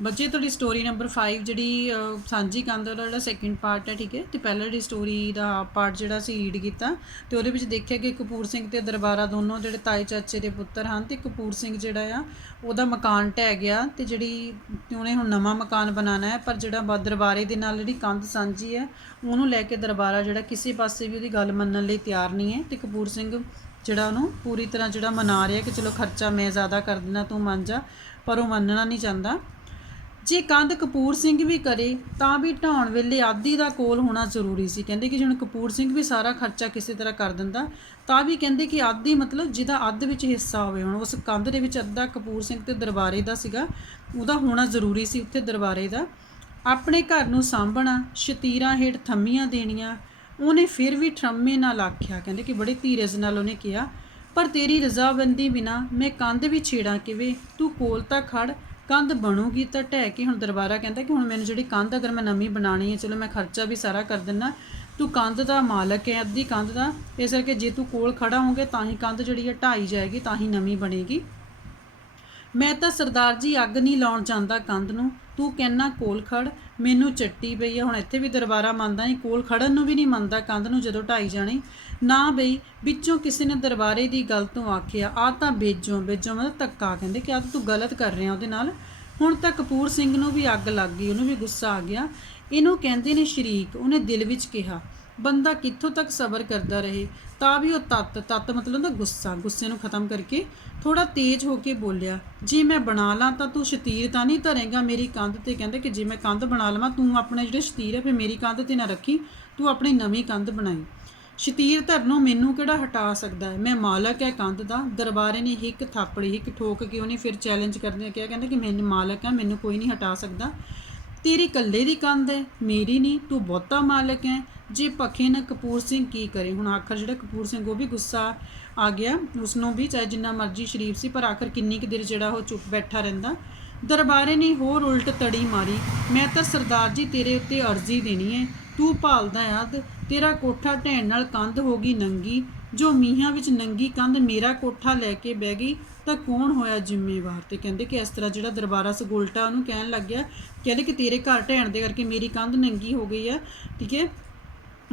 ਬੱਚੇ ਤੁਹਾਡੀ story number 5 ਜਿਹੜੀ ਸਾਂਝੀ ਕੰਧ ਦਾ ਜਿਹੜਾ ਸੈਕਿੰਡ ਪਾਰਟ ਹੈ, ਠੀਕ ਹੈ। ਤੇ ਪਹਿਲਾਂ ਜਿਹੜੀ ਸਟੋਰੀ ਦਾ ਪਾਰਟ ਜਿਹੜਾ ਅਸੀਂ ਰੀਡ ਕੀਤਾ ਤੇ ਉਹਦੇ ਵਿੱਚ ਦੇਖਿਆ ਕਿ ਕਪੂਰ ਸਿੰਘ ਤੇ ਦਰਬਾਰਾ ਦੋਨੋਂ ਜਿਹੜੇ ਤਾਏ ਚਾਚੇ ਦੇ ਪੁੱਤਰ ਹਨ ਤੇ ਕਪੂਰ ਸਿੰਘ ਜਿਹੜਾ ਆ ਉਹਦਾ ਮਕਾਨ ਢਹਿ ਗਿਆ ਤੇ ਜਿਹੜੀ ਉਹਨੇ ਹੁਣ ਨਵਾਂ ਮਕਾਨ ਬਣਾਉਣਾ ਹੈ, ਪਰ ਜਿਹੜਾ ਦਰਬਾਰੇ ਦੇ ਨਾਲ ਜਿਹੜੀ ਕੰਧ ਸਾਂਝੀ ਹੈ ਉਹਨੂੰ ਲੈ ਕੇ ਦਰਬਾਰਾ ਜਿਹੜਾ ਕਿਸੇ ਪਾਸੇ ਵੀ ਉਹਦੀ ਗੱਲ ਮੰਨਣ ਲਈ ਤਿਆਰ ਨਹੀਂ ਹੈ। ਤੇ ਕਪੂਰ ਸਿੰਘ ਜਿਹੜਾ ਉਹਨੂੰ ਪੂਰੀ ਤਰ੍ਹਾਂ ਜਿਹੜਾ ਮਨਾ ਰਿਹਾ ਕਿ ਚਲੋ ਖਰਚਾ ਮੈਂ ਜ਼ਿਆਦਾ ਕਰ ਦੇਣਾ, ਤੂੰ ਮੰਨ ਜਾ, ਪਰ ਉਹ ਮੰਨਣਾ ਨਹੀਂ ਚਾਹੁੰਦਾ। ਜੇ ਕੰਧ ਕਪੂਰ ਸਿੰਘ ਵੀ ਕਰੇ ਤਾਂ ਵੀ ਢਾਉਣ ਵੇਲੇ ਆਦੀ ਦਾ ਕੋਲ ਹੋਣਾ ਜ਼ਰੂਰੀ ਸੀ। ਕਹਿੰਦੇ ਕਿ ਹੁਣ ਕਪੂਰ ਸਿੰਘ ਵੀ ਸਾਰਾ ਖਰਚਾ ਕਿਸੇ ਤਰ੍ਹਾਂ ਕਰ ਦਿੰਦਾ ਤਾਂ ਵੀ ਕਹਿੰਦੇ ਕਿ ਆਦੀ ਮਤਲਬ ਜਿਹਦਾ ਅੱਧ ਵਿੱਚ ਹਿੱਸਾ ਹੋਵੇ। ਹੁਣ ਉਸ ਕੰਧ ਦੇ ਵਿੱਚ ਅੱਧਾ ਕਪੂਰ ਸਿੰਘ ਤੇ ਦਰਬਾਰੇ ਦਾ ਸੀਗਾ, ਉਹਦਾ ਹੋਣਾ ਜ਼ਰੂਰੀ ਸੀ ਉੱਥੇ ਦਰਬਾਰੇ ਦਾ। ਆਪਣੇ ਘਰ ਨੂੰ ਸਾਂਭਣਾ, ਸ਼ਤੀਰਾਂ ਹੇਠ ਥੰਮੀਆਂ ਦੇਣੀਆਂ, ਉਹਨੇ ਫਿਰ ਵੀ ਠਰੰਮੇ ਨਾਲ ਆਖਿਆ। ਕਹਿੰਦੇ ਕਿ ਬੜੇ ਧੀਰਜ ਨਾਲ ਉਹਨੇ ਕਿਹਾ, ਪਰ ਤੇਰੀ ਰਜ਼ਾਬੰਦੀ ਬਿਨਾ ਮੈਂ ਕੰਧ ਵੀ ਛੇੜਾਂ ਕਿਵੇਂ? ਤੂੰ ਕੋਲ ਤਾਂ ਖੜ, ਕੰਧ ਬਣੂਗੀ ਤਾਂ ਢਹਿ ਕੇ। ਹੁਣ ਦਰਬਾਰਾ ਕਹਿੰਦਾ ਕਿ ਹੁਣ ਮੈਨੂੰ ਜਿਹੜੀ ਕੰਧ ਅਗਰ ਮੈਂ ਨਵੀਂ ਬਣਾਉਣੀ ਹੈ, ਚਲੋ ਮੈਂ ਖਰਚਾ ਵੀ ਸਾਰਾ ਕਰ ਦਿੰਦਾ, ਤੂੰ ਕੰਧ ਦਾ ਮਾਲਕ ਹੈ, ਅੱਧੀ ਕੰਧ ਦਾ, ਇਸ ਕਰਕੇ ਜੇ ਤੂੰ ਕੋਲ ਖੜਾ ਹੋਗੇ ਤਾਂ ਹੀ ਕੰਧ ਜਿਹੜੀ ਹੈ ਢਾਈ ਜਾਏਗੀ, ਤਾਂ ਹੀ ਨਵੀਂ ਬਣੇਗੀ। ਮੈਂ ਤਾਂ ਸਰਦਾਰ ਜੀ ਅੱਗ ਨਹੀਂ ਲਾਉਣ ਜਾਂਦਾ ਕੰਧ ਨੂੰ, ਤੂੰ ਕਹਿਣਾ ਕੋਲ ਖੜ, ਮੈਨੂੰ ਚੱਟੀ ਪਈ ਆ। ਹੁਣ ਇੱਥੇ ਵੀ ਦਰਬਾਰਾ ਮੰਨਦਾ ਨਹੀਂ, ਕੋਲ ਖੜਨ ਨੂੰ ਵੀ ਨਹੀਂ ਮੰਨਦਾ ਕੰਧ ਨੂੰ ਜਦੋਂ ਢਾਈ ਜਾਣੀ ਨਾ ਬਈ। ਵਿੱਚੋਂ ਕਿਸੇ ਨੇ ਦਰਬਾਰੇ ਦੀ ਗੱਲ ਤੋਂ ਆਖਿਆ, ਆ ਤਾਂ ਬੇਜੋਂ ਮਤਲਬ ਧੱਕਾ। ਕਹਿੰਦੇ ਕਿ ਆ ਤੂੰ ਗਲਤ ਕਰ ਰਿਹਾ ਉਹਦੇ ਨਾਲ। ਹੁਣ ਤਾਂ ਕਪੂਰ ਸਿੰਘ ਨੂੰ ਵੀ ਅੱਗ ਲੱਗ ਗਈ, ਉਹਨੂੰ ਵੀ ਗੁੱਸਾ ਆ ਗਿਆ। ਇਹਨੂੰ ਕਹਿੰਦੇ ਨੇ ਸ਼ਰੀਕ। ਉਹਨੇ ਦਿਲ ਵਿੱਚ ਕਿਹਾ, ਬੰਦਾ ਕਿੱਥੋਂ ਤੱਕ ਸਬਰ ਕਰਦਾ ਰਹੇ। ਤਾਂ ਵੀ ਉਹ ਤੱਤ ਮਤਲਬ ਉਹਦਾ ਗੁੱਸੇ ਨੂੰ ਖ਼ਤਮ ਕਰਕੇ ਥੋੜਾ ਤੇਜ਼ ਹੋ ਕੇ ਬੋਲਿਆ, ਜੇ ਮੈਂ ਬਣਾ ਲਾਂ ਤਾਂ ਤੂੰ ਸ਼ਤੀਰ ਤਾਂ ਨਹੀਂ ਧਰੇਗਾ ਮੇਰੀ ਕੰਧ ਤੇ। ਕਹਿੰਦੇ ਕਿ ਜੇ ਮੈਂ ਕੰਧ ਬਣਾ ਲਵਾਂ, ਤੂੰ ਆਪਣੇ ਜਿਹੜੇ ਸ਼ਤੀਰ ਹੈ ਫਿਰ ਮੇਰੀ ਕੰਧ ਤੇ ਨਾ ਰੱਖੀ, ਤੂੰ ਆਪਣੀ ਨਵੀਂ ਕੰਧ ਬਣਾਈ। ਸ਼ਤੀਰ ਧਰਨੋਂ ਮੈਨੂੰ ਕਿਹੜਾ ਹਟਾ ਸਕਦਾ ਹੈ, ਮੈਂ ਮਾਲਕ ਹੈ ਕੰਧ ਦਾ। ਦਰਬਾਰੇ ਨੇ ਹਿੱਕ ਥਾਪੜੀ, ਹਿੱਕ ਠੋਕ ਕੇ ਉਹਨੇ ਫਿਰ ਚੈਲੰਜ ਕਰਦਿਆਂ ਕਿਹਾ, ਕਹਿੰਦਾ ਕਿ ਮੈਂ ਮਾਲਕ ਹਾਂ, ਮੈਨੂੰ ਕੋਈ ਨਹੀਂ ਹਟਾ ਸਕਦਾ। ਤੇਰੀ ਇਕੱਲੇ ਦੀ ਕੰਧ ਹੈ, ਮੇਰੀ ਨਹੀਂ, ਤੂੰ ਬਹੁਤਾ ਮਾਲਕ ਹੈ। ਜੇ ਭਖੇ ਨਾ ਕਪੂਰ ਸਿੰਘ ਕੀ ਕਰੇ। ਹੁਣ ਆਖਰ ਜਿਹੜਾ ਕਪੂਰ ਸਿੰਘ ਉਹ ਵੀ ਗੁੱਸਾ ਆ ਗਿਆ ਉਸਨੂੰ ਵੀ, ਚਾਹੇ ਜਿੰਨਾ ਮਰਜ਼ੀ ਸ਼ਰੀਫ ਸੀ, ਪਰ ਆਖਰ ਕਿੰਨੀ ਕੁ ਦੇਰ ਜਿਹੜਾ ਉਹ ਚੁੱਪ ਬੈਠਾ ਰਹਿੰਦਾ। ਦਰਬਾਰੇ ਨੇ ਹੋਰ ਉਲਟ ਤੜੀ ਮਾਰੀ, ਮੈਂ ਤਾਂ ਸਰਦਾਰ ਜੀ ਤੇਰੇ ਉੱਤੇ ਅਰਜ਼ੀ ਦੇਣੀ ਹੈ, ਤੂੰ ਭਾਲਦਾ ਅੱਧ, ਤੇਰਾ ਕੋਠਾ ਢਹਿਣ ਨਾਲ ਕੰਧ ਹੋ ਗਈ ਨੰਗੀ। ਜੋ ਮੀਂਹਾਂ ਵਿੱਚ ਨੰਗੀ ਕੰਧ ਮੇਰਾ ਕੋਠਾ ਲੈ ਕੇ ਬਹਿ ਗਈ ਤਾਂ ਕੌਣ ਹੋਇਆ ਜ਼ਿੰਮੇਵਾਰ। ਤੇ ਕਹਿੰਦੇ ਕਿ ਇਸ ਤਰ੍ਹਾਂ ਜਿਹੜਾ ਦਰਬਾਰਾ ਸਗੋਲਟਾ ਉਹਨੂੰ ਕਹਿਣ ਲੱਗ ਗਿਆ, ਕਹਿੰਦੇ ਕਿ ਤੇਰੇ ਘਰ ਢਹਿਣ ਦੇ ਕਰਕੇ ਮੇਰੀ ਕੰਧ ਨੰਗੀ ਹੋ ਗਈ ਆ, ਠੀਕ ਹੈ।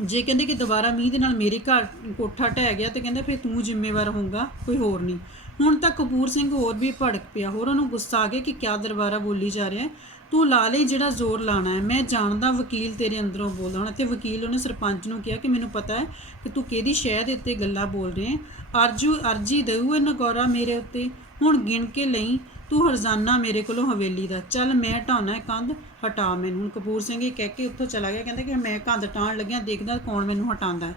ਜੇ ਕਹਿੰਦੇ ਕਿ ਦੁਬਾਰਾ ਮੀਂਹ ਦੇ ਨਾਲ ਮੇਰੇ ਘਰ ਕੋਠਾ ਢਹਿ ਗਿਆ ਤੇ ਕਹਿੰਦੇ ਫਿਰ ਤੂੰ ਜ਼ਿੰਮੇਵਾਰ ਹੋਊਗਾ, ਕੋਈ ਹੋਰ ਨਹੀਂ। ਹੁਣ ਤਾਂ ਕਪੂਰ ਸਿੰਘ ਹੋਰ ਵੀ ਭੜਕ ਪਿਆ, ਹੋਰ ਉਹਨੂੰ ਗੁੱਸਾ ਆ ਗਿਆ ਕਿ ਕਿਆ ਦਰਬਾਰਾ ਬੋਲੀ ਜਾ ਰਿਹਾ। ਤੂੰ ਲਾ ਲਈ ਜਿਹੜਾ ਜ਼ੋਰ ਲਾਣਾ ਹੈ, ਮੈਂ ਜਾਣਦਾ ਵਕੀਲ ਤੇਰੇ ਅੰਦਰੋਂ ਬੋਲਦਾ। ਹੁਣ ਇੱਥੇ ਵਕੀਲ ਉਹਨੇ ਸਰਪੰਚ ਨੂੰ ਕਿਹਾ ਕਿ ਮੈਨੂੰ ਪਤਾ ਹੈ ਕਿ ਤੂੰ ਕਿਹਦੀ ਸ਼ਹਿ ਦੇ ਉੱਤੇ ਗੱਲਾਂ ਬੋਲ ਰਿਹਾ। ਅਰਜੀ ਦੇਊ ਇਹ ਨਗੌਰਾ ਮੇਰੇ ਉੱਤੇ, ਹੁਣ ਗਿਣ ਕੇ ਲਈ ਤੂੰ ਹਰਜ਼ਾਨਾ ਮੇਰੇ ਕੋਲੋਂ ਹਵੇਲੀ ਦਾ। ਚੱਲ ਮੈਂ ਢਾਉਣਾ ਕੰਧ, ਹਟਾ ਮੈਨੂੰ। ਹੁਣ ਕਪੂਰ ਸਿੰਘ ਇਹ ਕਹਿ ਕੇ ਉੱਥੋਂ ਚਲਾ ਗਿਆ, ਕਹਿੰਦਾ ਕਿ ਮੈਂ ਕੰਧ ਟਾਣ ਲੱਗਿਆ, ਦੇਖਦਾ ਕੌਣ ਮੈਨੂੰ ਹਟਾਉਂਦਾ।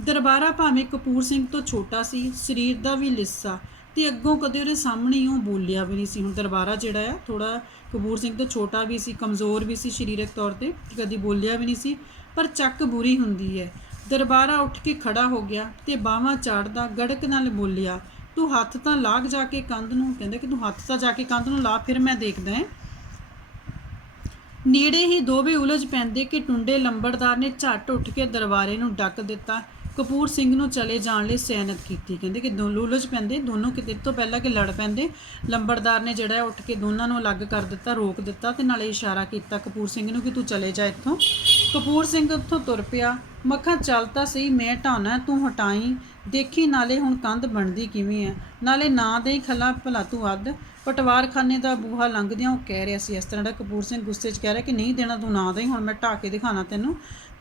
ਦਰਬਾਰਾ ਭਾਵੇਂ ਕਪੂਰ ਸਿੰਘ ਤੋਂ ਛੋਟਾ ਸੀ, ਸਰੀਰ ਦਾ ਵੀ ਲਿੱਸਾ, ਤੇ ਅੱਗੋਂ ਕਦੇ ਉਹਦੇ ਸਾਹਮਣੇ ਉਹ ਬੋਲਿਆ ਵੀ ਨਹੀਂ ਸੀ। ਹੁਣ ਦਰਬਾਰਾ ਜਿਹੜਾ ਆ ਥੋੜਾ ਕਪੂਰ ਸਿੰਘ ਤੋਂ ਛੋਟਾ ਵੀ ਸੀ, ਕਮਜ਼ੋਰ ਵੀ ਸੀ ਸਰੀਰਕ ਤੌਰ ਤੇ, ਕਦੀ ਬੋਲਿਆ ਵੀ ਨਹੀਂ ਸੀ, ਪਰ ਚੱਕ ਬੁਰੀ ਹੁੰਦੀ ਹੈ। ਦਰਬਾਰਾ ਉੱਠ ਕੇ ਖੜਾ ਹੋ ਗਿਆ ਤੇ ਬਾਹਾਂ ਚਾੜਦਾ ਗੜਕ ਨਾਲ ਬੋਲਿਆ, ਤੂੰ ਹੱਥ ਤਾਂ ਲਾਗ ਜਾ ਕੇ ਕੰਧ ਨੂੰ। ਕਹਿੰਦਾ ਕਿ ਤੂੰ ਹੱਥ ਤਾਂ ਜਾ ਕੇ ਕੰਧ ਨੂੰ ਲਾ, ਫਿਰ ਮੈਂ ਦੇਖਦਾ ਹੈ। ਨੇੜੇ ਹੀ ਦੋਵੇਂ ਉਲਝ ਪੈਂਦੇ ਕਿ ਟੁੰਡੇ ਲੰਬੜਦਾਰ ਨੇ ਝੱਟ ਉੱਠ ਕੇ ਦਰਬਾਰੇ ਨੂੰ ਡੱਕ ਦਿੱਤਾ। ਕਪੂਰ ਸਿੰਘ ਨੂੰ ਚਲੇ ਜਾਣ ਲਈ ਸੈਨਤ ਕੀਤੀ। ਕਹਿੰਦੇ ਕਿ ਉਲਝ ਪੈਂਦੇ ਦੋਨੋਂ, ਕਿਤੇ ਤੋਂ ਪਹਿਲਾਂ ਕਿ ਲੜ ਪੈਂਦੇ, ਲੰਬੜਦਾਰ ਨੇ ਜਿਹੜਾ ਉੱਠ ਕੇ ਦੋਨਾਂ ਨੂੰ ਅਲੱਗ ਕਰ ਦਿੱਤਾ, ਰੋਕ ਦਿੱਤਾ ਤੇ ਨਾਲੇ ਇਸ਼ਾਰਾ ਕੀਤਾ ਕਪੂਰ ਸਿੰਘ ਨੂੰ ਕਿ ਤੂੰ ਚਲੇ ਜਾ ਇੱਥੋਂ। ਕਪੂਰ ਸਿੰਘ ਉੱਥੋਂ ਤੁਰ ਪਿਆ। ਮੱਖਾ ਚੱਲ ਤਾਂ ਸਹੀ, ਮੈਂ ਢਾਉਣਾ, ਤੂੰ ਹਟਾਈ, ਦੇਖੀ ਨਾਲੇ ਹੁਣ ਕੰਧ ਬਣਦੀ ਕਿਵੇਂ ਹੈ, ਨਾਲੇ ਨਾ ਦੇ ਖਲਾ ਭਲਾ ਤੂੰ ਅੱਧ। ਪਟਵਾਰਖਾਨੇ ਦਾ ਬੂਹਾ ਲੰਘਦਿਆਂ ਉਹ ਕਹਿ ਰਿਹਾ ਸੀ ਇਸ ਤਰ੍ਹਾਂ ਦਾ। ਕਪੂਰ ਸਿੰਘ ਗੁੱਸੇ 'ਚ ਕਹਿ ਰਿਹਾ ਕਿ ਨਹੀਂ ਦੇਣਾ ਤੂੰ ਨਾ ਦੇ, ਹੁਣ ਮੈਂ ਢਾਹ ਕੇ ਦਿਖਾਣਾ ਤੈਨੂੰ।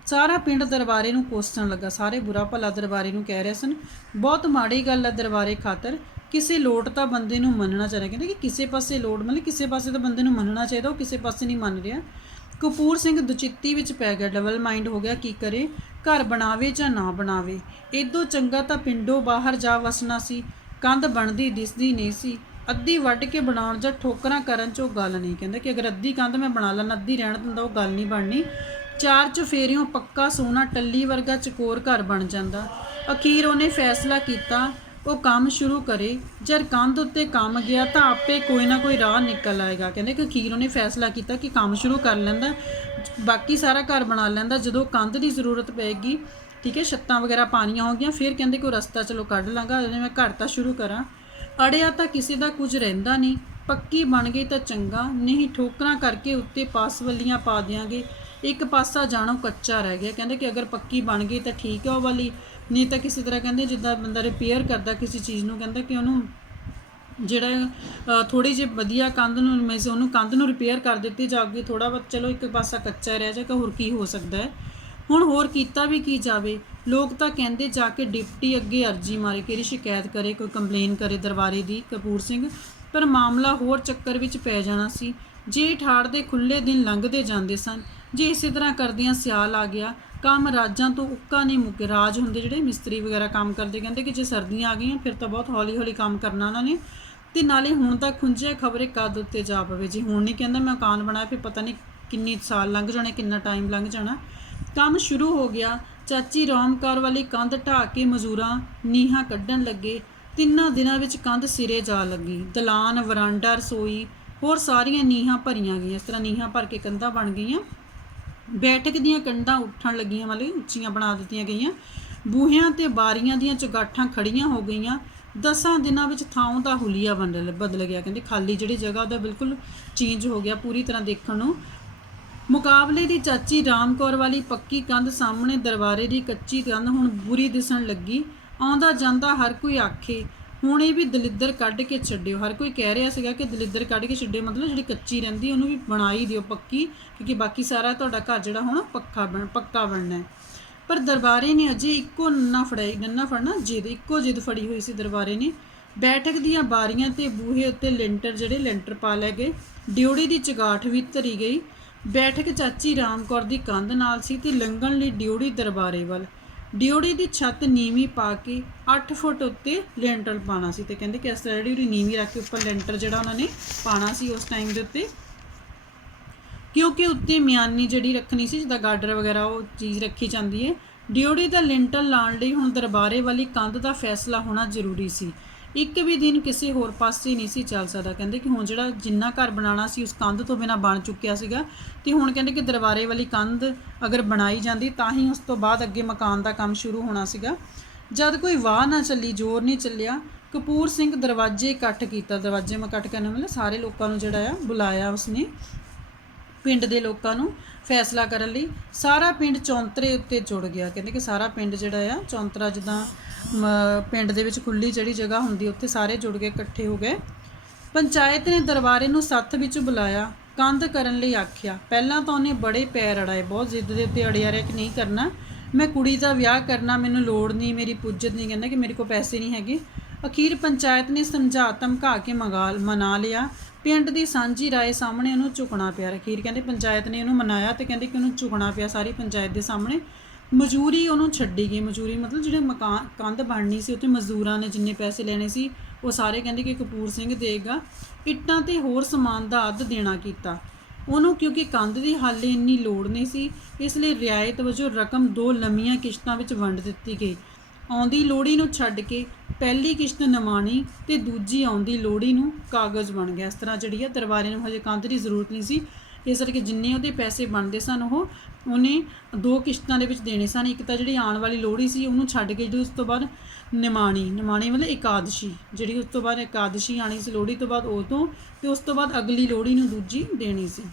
ਸਾਰਾ ਪਿੰਡ ਦਰਬਾਰੇ ਨੂੰ ਕੋਸਣ ਲੱਗਾ, ਸਾਰੇ ਬੁਰਾ ਭਲਾ ਦਰਬਾਰੇ ਨੂੰ ਕਹਿ ਰਹੇ ਸਨ। ਬਹੁਤ ਮਾੜੀ ਗੱਲ ਹੈ ਦਰਬਾਰੇ ਖਾਤਰ, ਕਿਸੇ ਲੋਟ ਤਾਂ ਬੰਦੇ ਨੂੰ ਮੰਨਣਾ ਚਾਹੀਦਾ। ਕਹਿੰਦੇ ਕਿ ਕਿਸੇ ਪਾਸੇ ਲੋਟ ਮਤਲਬ ਕਿਸੇ ਪਾਸੇ ਤਾਂ ਬੰਦੇ ਨੂੰ ਮੰਨਣਾ ਚਾਹੀਦਾ, ਉਹ ਕਿਸੇ ਪਾਸੇ ਨਹੀਂ ਮੰਨ ਰਿਹਾ। ਕਪੂਰ ਸਿੰਘ ਦੁਚਿੱਤੀ ਵਿੱਚ ਪੈ ਗਿਆ, ਡਬਲ ਮਾਈਂਡ ਹੋ ਗਿਆ, ਕੀ ਕਰੇ, ਘਰ ਬਣਾਵੇ ਜਾਂ ਨਾ ਬਣਾਵੇ। ਇਦੋਂ ਚੰਗਾ ਤਾਂ ਪਿੰਡੋਂ ਬਾਹਰ ਜਾ ਵਸਣਾ ਸੀ। ਕੰਧ ਬਣਦੀ ਦਿਸਦੀ ਨਹੀਂ ਸੀ, ਅੱਧੀ ਵੱਢ ਕੇ ਬਣਾਉਣ ਜਾਂ ਠੋਕਰਾਂ ਕਰਨ 'ਚ ਉਹ ਗੱਲ ਨਹੀਂ। ਕਹਿੰਦੇ ਕਿ ਅਗਰ ਅੱਧੀ ਕੰਧ ਮੈਂ ਬਣਾ ਲੈਣਾ, ਅੱਧੀ ਰਹਿਣ ਦਿੰਦਾ, ਉਹ ਗੱਲ ਨਹੀਂ ਬਣਨੀ। ਚਾਰ ਚੁਫੇਰਿਓਂ ਪੱਕਾ ਸੋਨਾ ਟੱਲੀ ਵਰਗਾ ਚਕੋਰ ਘਰ ਬਣ ਜਾਂਦਾ। ਅਖੀਰ ਉਹਨੇ ਫੈਸਲਾ ਕੀਤਾ ਉਹ ਕੰਮ ਸ਼ੁਰੂ ਕਰੇ। ਜਦ ਕੰਧ ਉੱਤੇ ਕੰਮ ਗਿਆ ਤਾਂ ਆਪੇ ਕੋਈ ਨਾ ਕੋਈ ਰਾਹ ਨਿਕਲ ਆਏਗਾ। ਕਹਿੰਦੇ ਕਿ ਅਖੀਰ ਉਹਨੇ ਫੈਸਲਾ ਕੀਤਾ ਕਿ ਕੰਮ ਸ਼ੁਰੂ ਕਰ ਲੈਂਦਾ, ਬਾਕੀ ਸਾਰਾ ਘਰ ਬਣਾ ਲੈਂਦਾ। ਜਦੋਂ ਕੰਧ ਦੀ ਜ਼ਰੂਰਤ ਪਏਗੀ, ਠੀਕ ਹੈ, ਛੱਤਾਂ ਵਗੈਰਾ ਪਾਣੀਆਂ ਹੋ ਗਈਆਂ, ਫਿਰ ਕਹਿੰਦੇ ਕੋਈ ਰਸਤਾ ਚਲੋ ਕੱਢ ਲਾਂਗਾ, ਮੈਂ ਘਰ ਤਾਂ ਸ਼ੁਰੂ ਕਰਾਂ। ਅੜਿਆ ਤਾਂ ਕਿਸੇ ਦਾ ਕੁਝ ਰਹਿੰਦਾ ਨਹੀਂ, ਪੱਕੀ ਬਣ ਗਈ ਤਾਂ ਚੰਗਾ, ਨਹੀਂ ਠੋਕਰਾਂ ਕਰਕੇ ਉੱਤੇ ਪਾਸਵੱਲੀਆਂ ਪਾ ਦਿਆਂਗੇ। ਇੱਕ ਪਾਸਾ ਜਾਣੋ ਕੱਚਾ ਰਹਿ ਗਿਆ। ਕਹਿੰਦੇ ਕਿ ਅਗਰ ਪੱਕੀ ਬਣ ਗਈ ਤਾਂ ਠੀਕ ਹੈ ਉਹ ਵਾਲੀ, ਨਹੀਂ ਤਾਂ ਕਿਸੇ ਤਰ੍ਹਾਂ ਕਹਿੰਦੇ ਜਿੱਦਾਂ ਬੰਦਾ ਰਿਪੇਅਰ ਕਰਦਾ ਕਿਸੇ ਚੀਜ਼ ਨੂੰ, ਕਹਿੰਦਾ ਕਿ ਉਹਨੂੰ ਜਿਹੜਾ ਥੋੜ੍ਹੀ ਜਿਹੀ ਵਧੀਆ ਕੰਧ ਨੂੰ ਮੀਨਸ ਉਹਨੂੰ ਕੰਧ ਨੂੰ ਰਿਪੇਅਰ ਕਰ ਦਿੱਤੀ ਜਾਊਗੀ, ਥੋੜ੍ਹਾ ਬਹੁਤ ਚਲੋ ਇੱਕ ਪਾਸਾ ਕੱਚਾ ਰਹਿ ਜਾਏਗਾ, ਹੋਰ ਕੀ ਹੋ ਸਕਦਾ ਹੈ। ਹੁਣ ਹੋਰ ਕੀਤਾ ਵੀ ਕੀ ਜਾਵੇ। ਲੋਕ ਤਾਂ ਕਹਿੰਦੇ ਜਾ ਕੇ ਡਿਪਟੀ ਅੱਗੇ ਅਰਜੀ ਮਾਰੇ, ਕਿਹੜੀ ਸ਼ਿਕਾਇਤ ਕਰੇ, ਕੋਈ ਕੰਪਲੇਨ ਕਰੇ ਦਰਬਾਰੇ ਦੀ ਕਪੂਰ ਸਿੰਘ, ਪਰ ਮਾਮਲਾ ਹੋਰ ਚੱਕਰ ਵਿੱਚ ਪੈ ਜਾਣਾ ਸੀ। ਜੇ ਠਾੜ ਦੇ ਖੁੱਲ੍ਹੇ ਦਿਨ ਲੰਘਦੇ ਜਾਂਦੇ ਸਨ, ਜੇ ਇਸੇ ਤਰ੍ਹਾਂ ਕਰਦਿਆਂ ਸਿਆਲ ਆ ਗਿਆ, ਕੰਮ ਰਾਜਾਂ ਤੋਂ ਉੱਕਾ ਨਹੀਂ ਮੁੱਕੇ। ਰਾਜ ਹੁੰਦੇ ਜਿਹੜੇ ਮਿਸਤਰੀ ਵਗੈਰਾ ਕੰਮ ਕਰਦੇ, ਕਹਿੰਦੇ ਕਿ ਜੇ ਸਰਦੀਆਂ ਆ ਗਈਆਂ ਫਿਰ ਤਾਂ ਬਹੁਤ ਹੌਲੀ ਹੌਲੀ ਕੰਮ ਕਰਨਾ ਉਹਨਾਂ ਨੇ, ਅਤੇ ਨਾਲੇ ਹੁਣ ਤਾਂ ਖੁੰਝਿਆ ਖਬਰੇ ਕਦ ਉੱਤੇ ਜਾ ਪਵੇ। ਜੀ ਹੁਣ ਨਹੀਂ ਕਹਿੰਦਾ ਮੈਂ ਮਕਾਨ ਬਣਾਇਆ, ਫਿਰ ਪਤਾ ਨਹੀਂ ਕਿੰਨੀ ਸਾਲ ਲੰਘ ਜਾਣੇ, ਕਿੰਨਾ ਟਾਈਮ ਲੰਘ ਜਾਣਾ। ਕੰਮ ਸ਼ੁਰੂ ਹੋ ਗਿਆ। ਚਾਚੀ ਰੌਮਕਾਰ ਵਾਲੀ ਕੰਧ ਢਾਹ ਕੇ ਮਜ਼ਦੂਰਾਂ ਨੀਹਾਂ ਕੱਢਣ ਲੱਗੇ। 3 ਦਿਨਾਂ ਵਿੱਚ ਕੰਧ ਸਿਰੇ ਜਾ ਲੱਗੀ। ਦਲਾਨ, ਵਰਾਂਡਾ, ਰਸੋਈ ਹੋਰ ਸਾਰੀਆਂ ਨੀਹਾਂ ਭਰੀਆਂ ਗਈਆਂ। ਇਸ ਤਰ੍ਹਾਂ ਨੀਹਾਂ ਭਰ ਕੇ ਕੰਧਾਂ ਬਣ ਗਈਆਂ। ਬੈਠਕ ਦੀਆਂ ਕੰਧਾਂ ਉੱਠਣ ਲੱਗੀਆਂ, ਮਤਲਬ ਉੱਚੀਆਂ ਬਣਾ ਦਿੱਤੀਆਂ ਗਈਆਂ। ਬੂਹਿਆਂ ਤੇ ਬਾਰੀਆਂ ਦੀਆਂ ਚੁਗਾਠਾਂ ਖੜੀਆਂ ਹੋ ਗਈਆਂ। 10 ਦਿਨਾਂ ਵਿੱਚ ਥਾਂ ਦਾ ਹੁਲੀਆ ਬਦਲ ਗਿਆ। ਕਹਿੰਦੇ ਖਾਲੀ ਜਿਹੜੀ ਜਗ੍ਹਾ ਉਹਦਾ ਬਿਲਕੁਲ ਚੇਂਜ ਹੋ ਗਿਆ ਪੂਰੀ ਤਰ੍ਹਾਂ ਦੇਖਣ ਨੂੰ। ਮੁਕਾਬਲੇ ਦੀ ਚਾਚੀ ਰਾਮ ਕੌਰ ਵਾਲੀ ਪੱਕੀ ਕੰਧ ਸਾਹਮਣੇ ਦਰਬਾਰੇ ਦੀ ਕੱਚੀ ਕੰਧ ਹੁਣ ਬੁਰੀ ਦਿਸਣ ਲੱਗੀ। ਆਉਂਦਾ ਜਾਂਦਾ ਹਰ ਕੋਈ ਆਖੇ ਹੁਣ ਇਹ ਵੀ ਦਲਿੱਦਰ ਕੱਢ ਕੇ ਛੱਡਿਓ। ਹਰ ਕੋਈ ਕਹਿ ਰਿਹਾ ਸੀਗਾ ਕਿ ਦਲਿੱਦਰ ਕੱਢ ਕੇ ਛੱਡਿਓ, ਮਤਲਬ ਜਿਹੜੀ ਕੱਚੀ ਰਹਿੰਦੀ ਉਹਨੂੰ ਵੀ ਬਣਾਈ ਦਿਓ ਪੱਕੀ, ਕਿਉਂਕਿ ਬਾਕੀ ਸਾਰਾ ਤੁਹਾਡਾ ਘਰ ਜਿਹੜਾ ਹੁਣ ਪੱਕਾ ਬਣਨਾ ਹੈ। ਪਰ ਦਰਬਾਰੇ ਨੇ ਅਜੇ ਇੱਕੋ ਨੰਨਾ ਫੜਨਾ ਜਿੱਦ ਫੜੀ ਹੋਈ ਸੀ ਦਰਬਾਰੇ ਨੇ। ਬੈਠਕ ਦੀਆਂ ਬਾਰੀਆਂ ਤੇ ਬੂਹੇ ਉੱਤੇ ਲੈਂਟਰ ਪਾ ਲਏ ਗਏ। ਡਿਉੜੀ ਦੀ ਚੁਗਾਠ ਵੀ ਧਰੀ ਗਈ। ਬੈਠਕ ਚਾਚੀ ਰਾਮ ਕੌਰ ਦੀ ਕੰਧ ਨਾਲ ਸੀ ਤੇ ਲੰਘਣ ਲਈ ਡਿਉੜੀ ਦਰਬਾਰੇ ਵੱਲ। ਡਿਉੜੀ ਦੀ ਛੱਤ ਨੀਵੀਂ ਪਾ ਕੇ 8 ਫੁੱਟ ਉੱਤੇ ਲੈਂਟਰ ਪਾਉਣਾ ਸੀ, ਤੇ ਕਹਿੰਦੇ ਕਿ ਇਸ ਤਰ੍ਹਾਂ ਜਿਹੜੀ ਨੀਵੀਂ ਰੱਖ ਕੇ ਉੱਪਰ ਲੈਂਟਰ ਜਿਹੜਾ ਉਹਨਾਂ ਨੇ ਪਾਉਣਾ ਸੀ ਉਸ ਟਾਈਮ ਦੇ ਉੱਤੇ, ਕਿਉਂਕਿ ਉੱਤੇ ਮਿਆਨੀ ਜਿਹੜੀ ਰੱਖਣੀ ਸੀ, ਜਿੱਦਾਂ ਗਾਡਰ ਵਗੈਰਾ ਉਹ ਚੀਜ਼ ਰੱਖੀ ਜਾਂਦੀ ਹੈ। ਡਿਉੜੀ ਦਾ ਲੈਂਟਰ ਲਾਉਣ ਲਈ ਹੁਣ ਦਰਬਾਰੇ ਵਾਲੀ ਕੰਧ ਦਾ ਫੈਸਲਾ ਹੋਣਾ ਜ਼ਰੂਰੀ ਸੀ। ਇੱਕ ਵੀ ਦਿਨ ਕਿਸੇ ਹੋਰ ਪਾਸੇ ਨਹੀਂ ਸੀ ਚੱਲ ਸਕਦਾ। ਕਹਿੰਦੇ ਕਿ ਹੁਣ ਜਿਹੜਾ ਜਿੰਨਾ ਘਰ ਬਣਾਉਣਾ ਸੀ ਉਸ ਕੰਧ ਤੋਂ ਬਿਨਾਂ ਬਣ ਚੁੱਕਿਆ ਸੀਗਾ, ਅਤੇ ਹੁਣ ਕਹਿੰਦੇ ਕਿ ਦਰਬਾਰੇ ਵਾਲੀ ਕੰਧ ਅਗਰ ਬਣਾਈ ਜਾਂਦੀ ਤਾਂ ਹੀ ਉਸ ਤੋਂ ਬਾਅਦ ਅੱਗੇ ਮਕਾਨ ਦਾ ਕੰਮ ਸ਼ੁਰੂ ਹੋਣਾ ਸੀਗਾ। ਜਦ ਕੋਈ ਵਾਹ ਨਾ ਚੱਲੀ, ਜ਼ੋਰ ਨਹੀਂ ਚੱਲਿਆ, ਕਪੂਰ ਸਿੰਘ ਦਰਵਾਜ਼ੇ ਇਕੱਠ ਕੀਤਾ। ਦਰਵਾਜ਼ੇ ਮੈਂ ਇਕੱਠ ਕਰਨ ਮਤਲਬ ਸਾਰੇ ਲੋਕਾਂ ਨੂੰ ਜਿਹੜਾ ਆ ਬੁਲਾਇਆ ਉਸਨੇ, ਪਿੰਡ ਦੇ ਲੋਕਾਂ ਨੂੰ ਫੈਸਲਾ ਕਰਨ ਲਈ। ਸਾਰਾ ਪਿੰਡ ਚੌਂਤਰੇ ਉੱਤੇ ਜੁੜ ਗਿਆ। ਕਹਿੰਦੇ ਕਿ ਸਾਰਾ ਪਿੰਡ ਜਿਹੜਾ ਆ ਚੌਂਤਰਾ, ਜਿੱਦਾਂ ਪਿੰਡ ਦੇ ਵਿੱਚ ਖੁੱਲ੍ਹੀ ਜਿਹੜੀ ਜਗ੍ਹਾ ਹੁੰਦੀ ਉੱਥੇ ਸਾਰੇ ਜੁੜ ਕੇ ਇਕੱਠੇ ਹੋ ਗਏ। ਪੰਚਾਇਤ ਨੇ ਦਰਬਾਰੇ ਨੂੰ ਸੱਥ ਵਿੱਚ ਬੁਲਾਇਆ, ਕੰਧ ਕਰਨ ਲਈ ਆਖਿਆ। ਪਹਿਲਾਂ ਤਾਂ ਉਹਨੇ ਬੜੇ ਪੈਰ ਅੜਾਏ, ਬਹੁਤ ਜ਼ਿੱਦ ਦੇ ਉੱਤੇ ਅੜਿਆ ਰਿਹਾ ਕਿ ਨਹੀਂ ਕਰਨਾ, ਮੈਂ ਕੁੜੀ ਦਾ ਵਿਆਹ ਕਰਨਾ, ਮੈਨੂੰ ਲੋੜ ਨਹੀਂ, ਮੇਰੀ ਪੁੱਜਤ ਨਹੀਂ, ਕਹਿੰਦਾ ਕਿ ਮੇਰੇ ਕੋਲ ਪੈਸੇ ਨਹੀਂ ਹੈਗੇ। ਅਖੀਰ ਪੰਚਾਇਤ ਨੇ ਸਮਝਾ ਧਮਕਾ ਕੇ ਮਨਾ ਲਿਆ। ਪਿੰਡ ਦੀ ਸਾਂਝੀ ਰਾਏ ਸਾਹਮਣੇ ਉਹਨੂੰ ਝੁਕਣਾ ਪਿਆ। ਅਖੀਰ ਕਹਿੰਦੇ ਪੰਚਾਇਤ ਨੇ ਉਹਨੂੰ ਮਨਾਇਆ ਅਤੇ ਕਹਿੰਦੇ ਕਿ ਉਹਨੂੰ ਝੁਕਣਾ ਪਿਆ ਸਾਰੀ ਪੰਚਾਇਤ ਦੇ ਸਾਹਮਣੇ। ਮਜ਼ਦੂਰੀ ਉਹਨੂੰ ਛੱਡੀ ਗਈ। ਮਜ਼ਦੂਰੀ ਮਤਲਬ ਜਿਹੜੇ ਕੰਧ ਬਣਨੀ ਸੀ ਉੱਥੇ ਮਜ਼ਦੂਰਾਂ ਨੇ ਜਿੰਨੇ ਪੈਸੇ ਲੈਣੇ ਸੀ ਉਹ ਸਾਰੇ ਕਹਿੰਦੇ ਕਿ ਕਪੂਰ ਸਿੰਘ ਦੇਗਾ। ਇੱਟਾਂ ਤੇ ਹੋਰ ਸਮਾਨ ਦਾ ਅੱਧ ਦੇਣਾ ਕੀਤਾ ਉਹਨੂੰ, ਕਿਉਂਕਿ ਕੰਧ ਦੀ ਹਾਲੇ ਇੰਨੀ ਲੋੜ ਨਹੀਂ ਸੀ, ਇਸ ਲਈ ਰਿਆਇਤ ਵਜੋਂ ਰਕਮ 2 ਲੰਮੀਆਂ ਕਿਸ਼ਤਾਂ ਵਿੱਚ ਵੰਡ ਦਿੱਤੀ ਗਈ। ਆਉਂਦੀ ਲੋਹੜੀ ਨੂੰ ਛੱਡ ਕੇ ਪਹਿਲੀ ਕਿਸ਼ਤ ਨਿਮਾਣੀ ਅਤੇ ਦੂਜੀ ਆਉਂਦੀ ਲੋਹੜੀ ਨੂੰ ਕਾਗਜ਼ ਬਣ ਗਿਆ। ਇਸ ਤਰ੍ਹਾਂ ਜਿਹੜੀ ਆ ਦਰਬਾਰੇ ਨੂੰ ਹਜੇ ਕੰਧ ਦੀ ਜ਼ਰੂਰਤ ਨਹੀਂ ਸੀ, ਇਸ ਕਰਕੇ ਜਿੰਨੇ ਉਹਦੇ ਪੈਸੇ ਬਣਦੇ ਸਨ ਉਹਨੇ 2 ਕਿਸ਼ਤਾਂ ਦੇ ਵਿੱਚ ਦੇਣੇ ਸਨ। ਇੱਕ ਤਾਂ ਜਿਹੜੀ ਆਉਣ ਵਾਲੀ ਲੋਹੜੀ ਸੀ ਉਹਨੂੰ ਛੱਡ ਕੇ ਜਿਹੜੀ ਉਸ ਤੋਂ ਬਾਅਦ ਨਿਮਾਣੀ ਮਤਲਬ ਇਕਾਦਸ਼ੀ, ਜਿਹੜੀ ਉਸ ਤੋਂ ਬਾਅਦ ਇਕਾਦਸ਼ੀ ਆਉਣੀ ਸੀ ਲੋਹੜੀ ਤੋਂ ਬਾਅਦ, ਉਹ ਤੋਂ ਅਤੇ ਉਸ ਤੋਂ ਬਾਅਦ ਅਗਲੀ ਲੋਹੜੀ ਨੂੰ ਦੂਜੀ ਦੇਣੀ ਸੀ।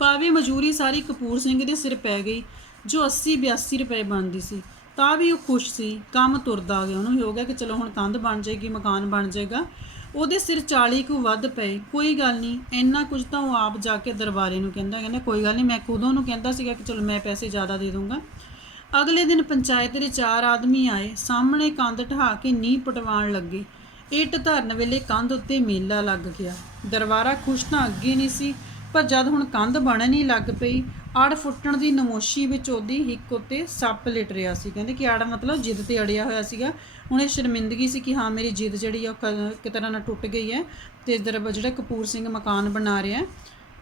ਭਾਵੇਂ ਮਜ਼ਦੂਰੀ ਸਾਰੀ ਕਪੂਰ ਸਿੰਘ ਦੇ ਸਿਰ ਪੈ ਗਈ ਜੋ 80-82 ਰੁਪਏ ਬਣਦੀ ਸੀ, ਤਾਂ ਵੀ ਉਹ ਖੁਸ਼ ਸੀ। ਕੰਮ ਤੁਰਦਾ ਗਿਆ, ਉਹਨੂੰ ਹੋ ਗਿਆ ਕਿ ਚਲੋ ਹੁਣ ਕੰਧ ਬਣ ਜਾਏਗੀ, ਮਕਾਨ ਬਣ ਜਾਏਗਾ। ਉਹਦੇ ਸਿਰ 40 ਕੁ ਵੱਧ ਪਏ। ਕੋਈ ਗੱਲ ਨਹੀਂ, ਇੰਨਾ ਕੁਝ ਤਾਂ ਉਹ ਆਪ ਜਾ ਕੇ ਦਰਬਾਰੇ ਨੂੰ ਕਹਿੰਦਾ ਕੋਈ ਗੱਲ ਨਹੀਂ, ਮੈਂ ਖੁਦ ਉਹਨੂੰ ਕਹਿੰਦਾ ਸੀਗਾ ਕਿ ਚਲੋ ਮੈਂ ਪੈਸੇ ਜ਼ਿਆਦਾ ਦੇ ਦੂੰਗਾ। ਅਗਲੇ ਦਿਨ ਪੰਚਾਇਤ ਦੇ 4 ਆਦਮੀ ਆਏ, ਸਾਹਮਣੇ ਕੰਧ ਢਹਾ ਕੇ ਨੀਂਹ ਪਟਵਾਉਣ ਲੱਗੇ। ਇੱਟ ਧਰਨ ਵੇਲੇ ਕੰਧ ਉੱਤੇ ਮੇਲਾ ਲੱਗ ਗਿਆ। ਦਰਬਾਰਾ ਖੁਸ਼ ਤਾਂ ਅੱਗੇ ਨਹੀਂ ਸੀ, ਪਰ ਜਦ ਹੁਣ ਕੰਧ ਬਣਨ ਹੀ ਲੱਗ ਪਈ, ਅੜ ਫੁੱਟਣ ਦੀ ਨਮੋਸ਼ੀ ਵਿੱਚ ਉਹਦੀ ਹਿੱਕ ਉੱਤੇ ਸੱਪ ਲਿਟ ਰਿਹਾ ਸੀ। ਕਹਿੰਦੇ ਕਿ ਅੜ ਮਤਲਬ ਜਿੱਦ ਤੇ ਅੜਿਆ ਹੋਇਆ ਸੀਗਾ। ਹੁਣ ਇਹ ਸ਼ਰਮਿੰਦਗੀ ਸੀ ਕਿ ਹਾਂ ਮੇਰੀ ਜਿੱਦ ਜਿਹੜੀ ਆ ਇੱਕ ਤਰ੍ਹਾਂ ਨਾਲ ਟੁੱਟ ਗਈ ਹੈ, ਅਤੇ ਜਿਹੜਾ ਕਪੂਰ ਸਿੰਘ ਮਕਾਨ ਬਣਾ ਰਿਹਾ।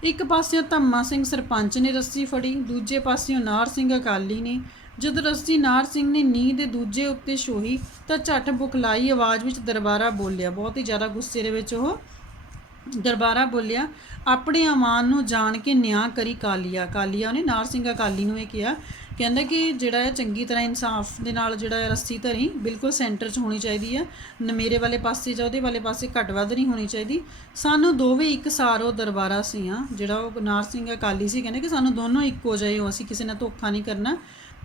ਇੱਕ ਪਾਸਿਓਂ ਧੰਮਾ ਸਿੰਘ ਸਰਪੰਚ ਨੇ ਰੱਸੀ ਫੜੀ, ਦੂਜੇ ਪਾਸਿਓਂ ਨਾਰ ਸਿੰਘ ਅਕਾਲੀ ਨੇ। ਜਦੋਂ ਰੱਸੀ ਨਾਰ ਸਿੰਘ ਨੇ ਨੀਂਹ ਦੇ ਦੂਜੇ ਉੱਤੇ ਛੋਹੀ ਤਾਂ ਝੱਟ ਬੁਖਲਾਈ ਆਵਾਜ਼ ਵਿੱਚ ਦਰਬਾਰਾ ਬੋਲਿਆ। ਬਹੁਤ ਹੀ ਜ਼ਿਆਦਾ ਗੁੱਸੇ ਦੇ ਵਿੱਚ ਉਹ ਦਰਬਾਰਾ ਬੋਲਿਆ, ਆਪਣੇ ਅਮਾਨ ਨੂੰ ਜਾਣ ਕੇ ਨਿਆਂ ਕਰੀ ਕਾਲੀਆ। ਉਹਨੇ ਨਾਰ ਸਿੰਘ ਅਕਾਲੀ ਨੂੰ ਇਹ ਕਿਹਾ ਕਹਿੰਦਾ ਕਿ ਜਿਹੜਾ ਹੈ ਚੰਗੀ ਤਰ੍ਹਾਂ ਇਨਸਾਫ ਦੇ ਨਾਲ ਜਿਹੜਾ ਰੱਸੀ ਧਰੀ ਬਿਲਕੁਲ ਸੈਂਟਰ 'ਚ ਹੋਣੀ ਚਾਹੀਦੀ ਆ, ਮੇਰੇ ਵਾਲੇ ਪਾਸੇ ਜਾਂ ਉਹਦੇ ਵਾਲੇ ਪਾਸੇ ਘੱਟ ਵੱਧ ਨਹੀਂ ਹੋਣੀ ਚਾਹੀਦੀ। ਸਾਨੂੰ ਦੋਵੇਂ ਇੱਕ ਸਾਰੋ ਦਰਬਾਰਾ ਸੀ ਆ, ਜਿਹੜਾ ਉਹ ਨਾਰ ਸਿੰਘ ਅਕਾਲੀ ਸੀ, ਕਹਿੰਦੇ ਕਿ ਸਾਨੂੰ ਦੋਨੋਂ ਇੱਕੋ ਜਿਹੇ ਹੋ, ਅਸੀਂ ਕਿਸੇ ਨਾਲ ਧੋਖਾ ਨਹੀਂ ਕਰਨਾ।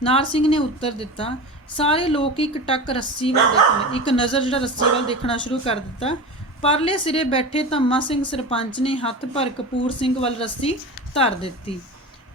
ਨਾਰ ਸਿੰਘ ਨੇ ਉੱਤਰ ਦਿੱਤਾ, ਸਾਰੇ ਲੋਕ ਇੱਕ ਟੱਕ ਰੱਸੀ ਵੱਲ ਦੇਖਣ, ਇੱਕ ਨਜ਼ਰ ਜਿਹੜਾ ਰੱਸੀ ਵੱਲ ਦੇਖਣਾ ਸ਼ੁਰੂ ਕਰ ਦਿੱਤਾ। ਪਰਲੇ ਸਿਰੇ ਬੈਠੇ ਧੰਮਾ ਸਿੰਘ ਸਰਪੰਚ ਨੇ ਹੱਥ ਭਰ ਕਪੂਰ ਸਿੰਘ ਵੱਲ ਰੱਸੀ ਧਰ ਦਿੱਤੀ।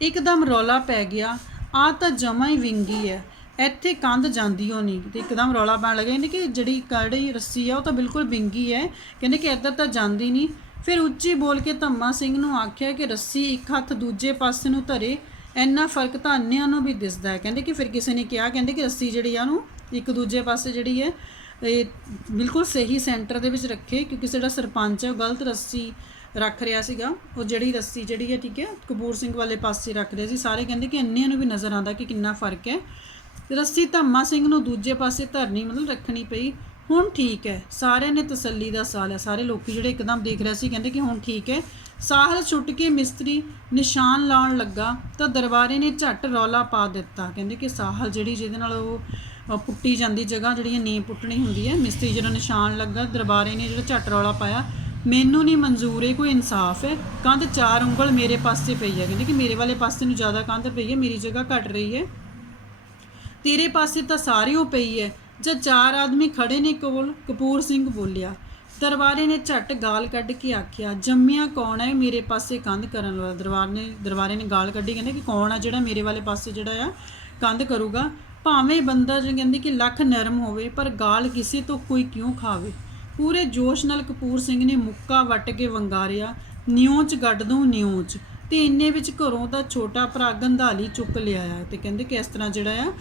ਇੱਕਦਮ ਰੌਲਾ ਪੈ ਗਿਆ, ਆ ਤਾਂ ਜਮਾ ਹੀ ਵਿੰਗੀ ਹੈ, ਇੱਥੇ ਕੰਧ ਜਾਂਦੀ ਹੋ ਨਹੀਂ। ਤੇ ਇੱਕਦਮ ਰੌਲਾ ਪੈਣ ਲੱਗਾ, ਕਹਿੰਦੇ ਕਿ ਜਿਹੜੀ ਰੱਸੀ ਆ ਉਹ ਤਾਂ ਬਿਲਕੁਲ ਵਿੰਗੀ ਹੈ, ਕਹਿੰਦੇ ਕਿ ਇੱਧਰ ਤਾਂ ਜਾਂਦੀ ਨਹੀਂ। ਫਿਰ ਉੱਚੀ ਬੋਲ ਕੇ ਧੰਮਾ ਸਿੰਘ ਨੂੰ ਆਖਿਆ ਕਿ ਰੱਸੀ ਇੱਕ ਹੱਥ ਦੂਜੇ ਪਾਸੇ ਨੂੰ ਧਰੇ, ਇੰਨਾ ਫਰਕ ਤਾਂ ਅੰਨਿਆਂ ਨੂੰ ਵੀ ਦਿਸਦਾ ਹੈ। ਕਹਿੰਦੇ ਕਿ ਫਿਰ ਕਿਸੇ ਨੇ ਕਿਹਾ, ਕਹਿੰਦੇ ਕਿ ਰੱਸੀ ਜਿਹੜੀ ਆ ਉਹਨੂੰ ਇੱਕ ਦੂਜੇ ਪਾਸੇ ਜਿਹੜੀ ਹੈ ਇਹ ਬਿਲਕੁਲ ਸਹੀ ਸੈਂਟਰ ਦੇ ਵਿੱਚ ਰੱਖੇ, ਕਿਉਂਕਿ ਜਿਹੜਾ ਸਰਪੰਚ ਹੈ ਉਹ ਗਲਤ ਰੱਸੀ ਰੱਖ ਰਿਹਾ ਸੀਗਾ। ਉਹ ਜਿਹੜੀ ਰੱਸੀ ਜਿਹੜੀ ਹੈ ਠੀਕ ਹੈ ਕਪੂਰ ਸਿੰਘ ਵਾਲੇ ਪਾਸੇ ਰੱਖ ਰਿਹਾ ਸੀ। ਸਾਰੇ ਕਹਿੰਦੇ ਕਿ ਅੰਨਿਆਂ ਨੂੰ ਵੀ ਨਜ਼ਰ ਆਉਂਦਾ ਕਿ ਕਿੰਨਾ ਫਰਕ ਹੈ। ਰੱਸੀ ਧੰਮਾ ਸਿੰਘ ਨੂੰ ਦੂਜੇ ਪਾਸੇ ਧਰਨੀ ਮਤਲਬ ਰੱਖਣੀ ਪਈ। ਹੁਣ ਠੀਕ ਹੈ, ਸਾਰਿਆਂ ਨੇ ਤਸੱਲੀ ਦਾ ਸਾਹ ਲਿਆ। ਸਾਰੇ ਲੋਕੀ ਜਿਹੜੇ ਇੱਕਦਮ ਦੇਖ ਰਹੇ ਸੀ ਕਹਿੰਦੇ ਕਿ ਹੁਣ ਠੀਕ ਹੈ। ਸਾਹਲ ਛੁੱਟ ਕੇ ਮਿਸਤਰੀ ਨਿਸ਼ਾਨ ਲਾਉਣ ਲੱਗਾ ਤਾਂ ਦਰਬਾਰੇ ਨੇ ਝੱਟ ਰੌਲਾ ਪਾ ਦਿੱਤਾ। ਕਹਿੰਦੇ ਕਿ ਸਾਹਲ ਜਿਹੜੀ ਜਿਹਦੇ ਨਾਲ ਉਹ ਪੁੱਟੀ ਜਾਂਦੀ ਜਗ੍ਹਾ ਜਿਹੜੀਆਂ ਨੀਂਹ ਪੁੱਟਣੀ ਹੁੰਦੀ ਹੈ, ਮਿਸਤਰੀ ਜਿਹੜਾ ਨਿਸ਼ਾਨ ਲੱਗਾ, ਦਰਬਾਰੇ ਨੇ ਜਿਹੜਾ ਝੱਟ ਰੌਲਾ ਪਾਇਆ, ਮੈਨੂੰ ਨਹੀਂ ਮਨਜ਼ੂਰ ਹੈ, ਕੋਈ ਇਨਸਾਫ ਹੈ। ਕੰਧ 4 ਉਂਗਲ ਮੇਰੇ ਪਾਸੇ ਪਈ ਹੈ, ਕਹਿੰਦੇ ਕਿ ਮੇਰੇ ਵਾਲੇ ਪਾਸੇ ਨੂੰ ਜ਼ਿਆਦਾ ਕੰਧ ਪਈ ਹੈ, ਮੇਰੀ ਜਗ੍ਹਾ ਘਟ ਰਹੀ ਹੈ, ਤੇਰੇ ਪਾਸੇ ਤਾਂ ਸਾਰਿਓ ਪਈ ਹੈ। ਜਦ 4 ਆਦਮੀ ਖੜੇ ਨੇ ਕੋਲ, ਕਪੂਰ ਸਿੰਘ ਬੋਲਿਆ। ਦਰਬਾਰੇ ਨੇ ਝੱਟ ਗਾਲ ਕੱਢ ਕੇ ਆਖਿਆ, ਜੰਮਿਆ ਕੌਣ ਹੈ ਮੇਰੇ ਪਾਸੇ ਕੰਧ ਕਰਨ ਵਾਲਾ? ਦਰਬਾਰੇ ਨੇ ਗਾਲ ਕੱਢੀ, ਕਹਿੰਦੇ ਕਿ ਕੌਣ ਆ ਜਿਹੜਾ ਮੇਰੇ ਵਾਲੇ ਪਾਸੇ ਜਿਹੜਾ ਆ ਕੰਧ ਕਰੂਗਾ? ਭਾਵੇਂ ਬੰਦਾ ਜੋ ਕਹਿੰਦੇ ਕਿ ਲੱਖ ਨਰਮ ਹੋਵੇ, ਪਰ ਗਾਲ ਕਿਸੇ ਤੋਂ ਕੋਈ ਕਿਉਂ ਖਾਵੇ। ਪੂਰੇ ਜੋਸ਼ ਨਾਲ ਕਪੂਰ ਸਿੰਘ ਨੇ ਮੁੱਕਾ ਵੱਟ ਕੇ ਵੰਗਾਰਿਆ, ਨਿਉਂਚ ਗੱਡ ਦੂੰ ਨਿਉਂਚ। ਤੇ ਇੰਨੇ ਵਿੱਚ ਘਰੋਂ ਤਾਂ ਛੋਟਾ ਭਰਾ ਗੰਧਾਲੀ ਚੁੱਕ ਲਿਆਇਆ। ਤੇ ਕਹਿੰਦੇ ਕਿ ਇਸ ਤਰ੍ਹਾਂ ਜਿਹੜਾ ਆ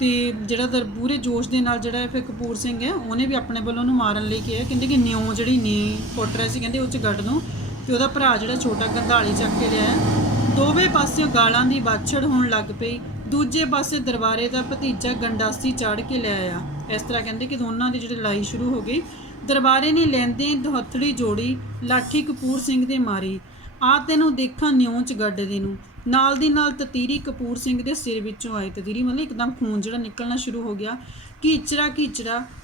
ਤੇ ਜਿਹੜਾ ਪੂਰੇ ਜੋਸ਼ ਦੇ ਨਾਲ ਜਿਹੜਾ ਫਿਰ ਕਪੂਰ ਸਿੰਘ ਹੈ ਉਹਨੇ ਵੀ ਆਪਣੇ ਵੱਲੋਂ ਉਹਨੂੰ ਮਾਰਨ ਲਈ ਕਿਹਾ। ਕਹਿੰਦੇ ਕਿ ਨਿਉ ਜਿਹੜੀ ਨੀ ਪੁੱਟ ਰਿਹਾ ਸੀ, ਕਹਿੰਦੇ ਉਹ 'ਚ ਗੱਡ ਦੂੰ। ਤੇ ਉਹਦਾ ਭਰਾ ਜਿਹੜਾ ਛੋਟਾ ਗੰਧਾਲੀ ਚੱਕ ਕੇ ਲਿਆਇਆ। ਦੋਵੇਂ ਪਾਸਿਓਂ ਗਾਲਾਂ ਦੀ ਬਾਛੜ ਹੋਣ ਲੱਗ ਪਈ। ਦੂਜੇ ਪਾਸੇ ਦਰਬਾਰੇ ਦਾ ਭਤੀਜਾ ਗੰਡਾਸੀ ਚੜ੍ਹ ਕੇ ਲੈ ਆਇਆ। ਇਸ ਤਰ੍ਹਾਂ ਕਹਿੰਦੇ ਕਿ ਦੋਨਾਂ ਦੀ ਜਿਹੜੀ ਲੜਾਈ ਸ਼ੁਰੂ ਹੋ ਗਈ। ਦਰਬਾਰੇ ਨੇ ਲੈਂਦੇ ਦੁਹੱਥੜੀ ਜੋੜੀ, ਲਾਠੀ ਕਪੂਰ ਸਿੰਘ ਦੇ ਮਾਰੀ। ਆ ਤੈਨੂੰ ਦੇਖਾਂ ਨਿਉਂਚ ਗੱਡਦੇ ਨੂੰ। ਨਾਲ ਦੀ ਨਾਲ ਤਤੀਰੀ ਕਪੂਰ ਸਿੰਘ ਦੇ ਸਿਰ ਵਿੱਚੋਂ ਆਈ। ਤਤੀਰੀ ਮਤਲਬ ਇੱਕਦਮ ਖੂਨ ਜਿਹੜਾ ਨਿਕਲਣਾ ਸ਼ੁਰੂ ਹੋ ਗਿਆ। ਕੀਚਰਾ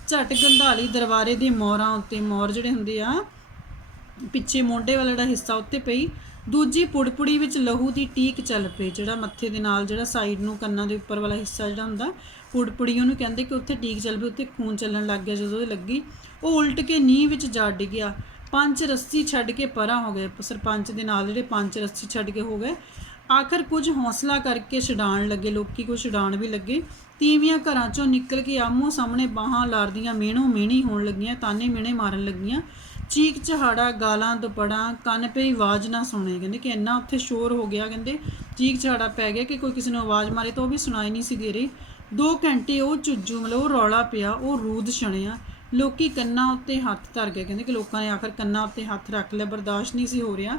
ਝੱਟ ਗੰਧਾਲੀ ਦਰਬਾਰੇ ਦੇ ਮੋਰਾਂ ਉੱਤੇ, ਮੋਰ ਜਿਹੜੇ ਹੁੰਦੇ ਆ ਪਿੱਛੇ ਮੋਢੇ ਵਾਲਾ ਜਿਹੜਾ ਹਿੱਸਾ ਉੱਤੇ ਪਈ। ਦੂਜੀ ਪੁੜਪੁੜੀ ਵਿੱਚ ਲਹੂ ਦੀ ਟੀਕ ਚੱਲ ਪਈ। ਜਿਹੜਾ ਮੱਥੇ ਦੇ ਨਾਲ ਜਿਹੜਾ ਸਾਈਡ ਨੂੰ ਕੰਨਾਂ ਦੇ ਉੱਪਰ ਵਾਲਾ ਹਿੱਸਾ ਜਿਹੜਾ ਹੁੰਦਾ ਪੁੜਪੁੜੀ, ਉਹਨੂੰ ਕਹਿੰਦੇ ਕਿ ਉੱਥੇ ਟੀਕ ਚੱਲ ਪਈ, ਉੱਥੇ ਖੂਨ ਚੱਲਣ ਲੱਗ ਗਿਆ। ਜਦੋਂ ਇਹ ਲੱਗੀ ਉਹ ਉਲਟ ਕੇ ਨੀਂਹ ਵਿੱਚ ਜਾ ਡਿੱਗਿਆ। 5 ਰੱਸੀ ਛੱਡ ਕੇ ਪਰਾਂ ਹੋ ਗਏ। ਸਰਪੰਚ ਦੇ ਨਾਲ ਜਿਹੜੇ 5 ਰੱਸੀ ਛੱਡ ਕੇ ਹੋ ਗਏ। ਆਖਰ ਕੁਝ ਹੌਸਲਾ ਕਰਕੇ ਛਡਾਣ ਲੱਗੇ, ਲੋਕੀ ਕੁਝ ਛਡਾਣ ਵੀ ਲੱਗੇ। ਤੀਵੀਆਂ ਘਰਾਂ 'ਚੋਂ ਨਿਕਲ ਕੇ ਆਮੋ ਸਾਹਮਣੇ ਬਾਹਾਂ ਲਾਰਦੀਆਂ ਮਿਹਣੋ ਮਿਹਣੀ ਹੋਣ ਲੱਗੀਆਂ, ਤਾਨੇ ਮਿਹਣੇ ਮਾਰਨ ਲੱਗੀਆਂ। ਚੀਕ ਚਹਾੜਾ, ਗਾਲਾਂ ਦੁਪੜਾਂ, ਕੰਨ ਪਈ ਆਵਾਜ਼ ਨਾ ਸੁਣੇ। ਕਹਿੰਦੇ ਕਿ ਇੰਨਾ ਉੱਥੇ ਸ਼ੋਰ ਹੋ ਗਿਆ, ਕਹਿੰਦੇ ਚੀਕ ਚਹਾੜਾ ਪੈ ਗਿਆ ਕਿ ਕੋਈ ਕਿਸੇ ਨੂੰ ਆਵਾਜ਼ ਮਾਰੇ ਤਾਂ ਉਹ ਵੀ ਸੁਣਾਈ ਨਹੀਂ ਸੀ ਦੇ ਰਹੀ। 2 ਘੰਟੇ ਉਹ ਚੁੱਜੂ ਮਤਲਬ ਉਹ ਰੌਲਾ ਪਿਆ, ਉਹ ਰੂਦ ਛਣਿਆ। ਲੋਕੀ ਕੰਨਾਂ ਉੱਤੇ ਹੱਥ ਧਰ ਗਏ। ਕਹਿੰਦੇ ਕਿ ਲੋਕਾਂ ਨੇ ਆਖਰ ਕੰਨਾਂ ਉੱਤੇ ਹੱਥ ਰੱਖ ਲਿਆ, ਬਰਦਾਸ਼ਤ ਨਹੀਂ ਸੀ ਹੋ ਰਿਹਾ।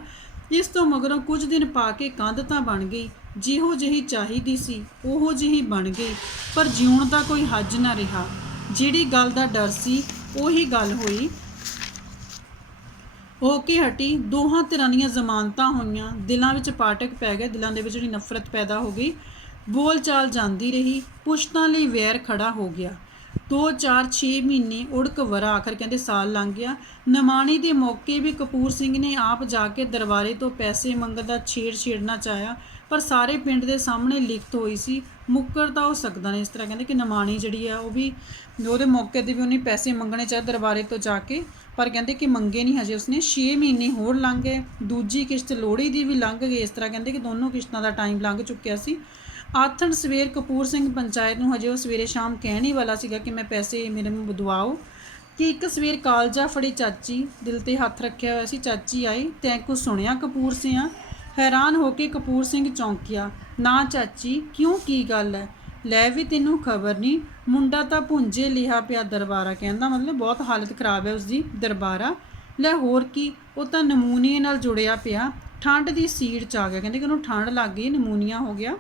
ਇਸ ਤੋਂ ਮਗਰੋਂ ਕੁਝ ਦਿਨ ਪਾ ਕੇ ਕੰਧ ਤਾਂ ਬਣ ਗਈ, ਜਿਹੋ ਜਿਹੀ ਚਾਹੀਦੀ ਸੀ ਉਹੋ ਜਿਹੀ ਬਣ ਗਈ, ਪਰ ਜਿਉਣ ਦਾ ਕੋਈ ਹੱਜ ਨਾ ਰਿਹਾ। ਜਿਹੜੀ ਗੱਲ ਦਾ ਡਰ ਸੀ ਉਹੀ ਗੱਲ ਹੋਈ, ਹੋ ਕੇ ਹਟੀ। ਦੋਹਾਂ ਧਿਰਾਂ ਦੀਆਂ ਜ਼ਮਾਨਤਾਂ ਹੋਈਆਂ। ਦਿਲਾਂ ਵਿੱਚ ਪਾਟਕ ਪੈ ਗਏ, ਦਿਲਾਂ ਦੇ ਵਿੱਚ ਜਿਹੜੀ ਨਫ਼ਰਤ ਪੈਦਾ ਹੋ ਗਈ। ਬੋਲ ਚਾਲ ਜਾਂਦੀ ਰਹੀ, ਪੁਸ਼ਤਾਂ ਲਈ ਵੈਰ ਖੜਾ ਹੋ ਗਿਆ। 2 4 6 ਮਹੀਨੇ ਉੜਕ ਵਰਾ, ਆਖਰ ਕਹਿੰਦੇ ਸਾਲ ਲੰਘ ਗਿਆ। ਨਿਮਾਣੀ ਦੇ ਮੌਕੇ ਵੀ ਕਪੂਰ ਸਿੰਘ ਨੇ ਆਪ ਜਾ ਕੇ ਦਰਬਾਰੇ ਤੋਂ ਪੈਸੇ ਮੰਗਦਾ ਛੇੜਨਾ ਚਾਹਿਆ, ਪਰ ਸਾਰੇ ਪਿੰਡ ਦੇ ਸਾਹਮਣੇ ਲਿਖਤ ਹੋਈ ਸੀ, ਮੁੱਕਰ ਤਾਂ ਹੋ ਸਕਦਾ ਨਹੀਂ। ਇਸ ਤਰ੍ਹਾਂ ਕਹਿੰਦੇ ਕਿ ਨਿਮਾਣੀ ਜਿਹੜੀ ਆ ਉਹ ਵੀ ਉਹਦੇ ਮੌਕੇ 'ਤੇ ਵੀ ਉਹਨੇ ਪੈਸੇ ਮੰਗਣੇ ਚਾਹੇ ਦਰਬਾਰੇ ਤੋਂ ਜਾ ਕੇ, ਪਰ ਕਹਿੰਦੇ ਕਿ ਮੰਗੇ ਨਹੀਂ ਹਜੇ ਉਸਨੇ। 6 ਮਹੀਨੇ ਹੋਰ ਲੰਘ ਗਏ। ਦੂਜੀ ਕਿਸ਼ਤ ਲੋਹੜੀ ਦੀ ਵੀ ਲੰਘ ਗਈ। ਇਸ ਤਰ੍ਹਾਂ ਕਹਿੰਦੇ ਕਿ ਦੋਨੋਂ ਕਿਸ਼ਤਾਂ ਦਾ ਟਾਈਮ ਲੰਘ ਚੁੱਕਿਆ ਸੀ। ਆਥਣ ਸਵੇਰ ਕਪੂਰ ਸਿੰਘ ਪੰਚਾਇਤ ਨੂੰ ਹਜੇ ਉਹ ਸਵੇਰੇ ਸ਼ਾਮ ਕਹਿਣ ਹੀ ਵਾਲਾ ਸੀਗਾ ਕਿ ਮੈਂ ਪੈਸੇ ਮੇਰੇ ਨੂੰ ਬਦਵਾਓ ਕਿ ਇੱਕ ਸਵੇਰ ਕਾਲਜਾ ਫੜੀ ਚਾਚੀ, ਦਿਲ 'ਤੇ ਹੱਥ ਰੱਖਿਆ ਹੋਇਆ ਸੀ, ਚਾਚੀ ਆਈ, ਤੈਂ ਕੁਛ ਸੁਣਿਆ ਕਪੂਰ ਸਿਆਂ? ਹੈਰਾਨ ਹੋ ਕੇ ਕਪੂਰ ਸਿੰਘ ਚੌਂਕਿਆ। ਨਾ ਚਾਚੀ, ਕਿਉਂ, ਕੀ ਗੱਲ ਹੈ? ਲੈ ਵੀ ਤੈਨੂੰ ਖਬਰ ਨਹੀਂ, ਮੁੰਡਾ ਤਾਂ ਭੁੰਜੇ ਲਿਆ ਪਿਆ ਦਰਬਾਰਾ। ਕਹਿੰਦਾ ਮਤਲਬ ਬਹੁਤ ਹਾਲਤ ਖਰਾਬ ਹੈ ਉਸਦੀ। ਦਰਬਾਰਾ? ਲੈ ਹੋਰ ਕੀ, ਉਹ ਤਾਂ ਨਮੂਨੀਏ ਨਾਲ ਜੁੜਿਆ ਪਿਆ, ਠੰਡ ਦੀ ਸੀੜ 'ਚ ਆ ਗਿਆ। ਕਹਿੰਦੇ ਕਿ ਉਹਨੂੰ ਠੰਡ ਲੱਗ ਗਈ, ਨਮੂਨੀਆ ਹੋ ਗਿਆ।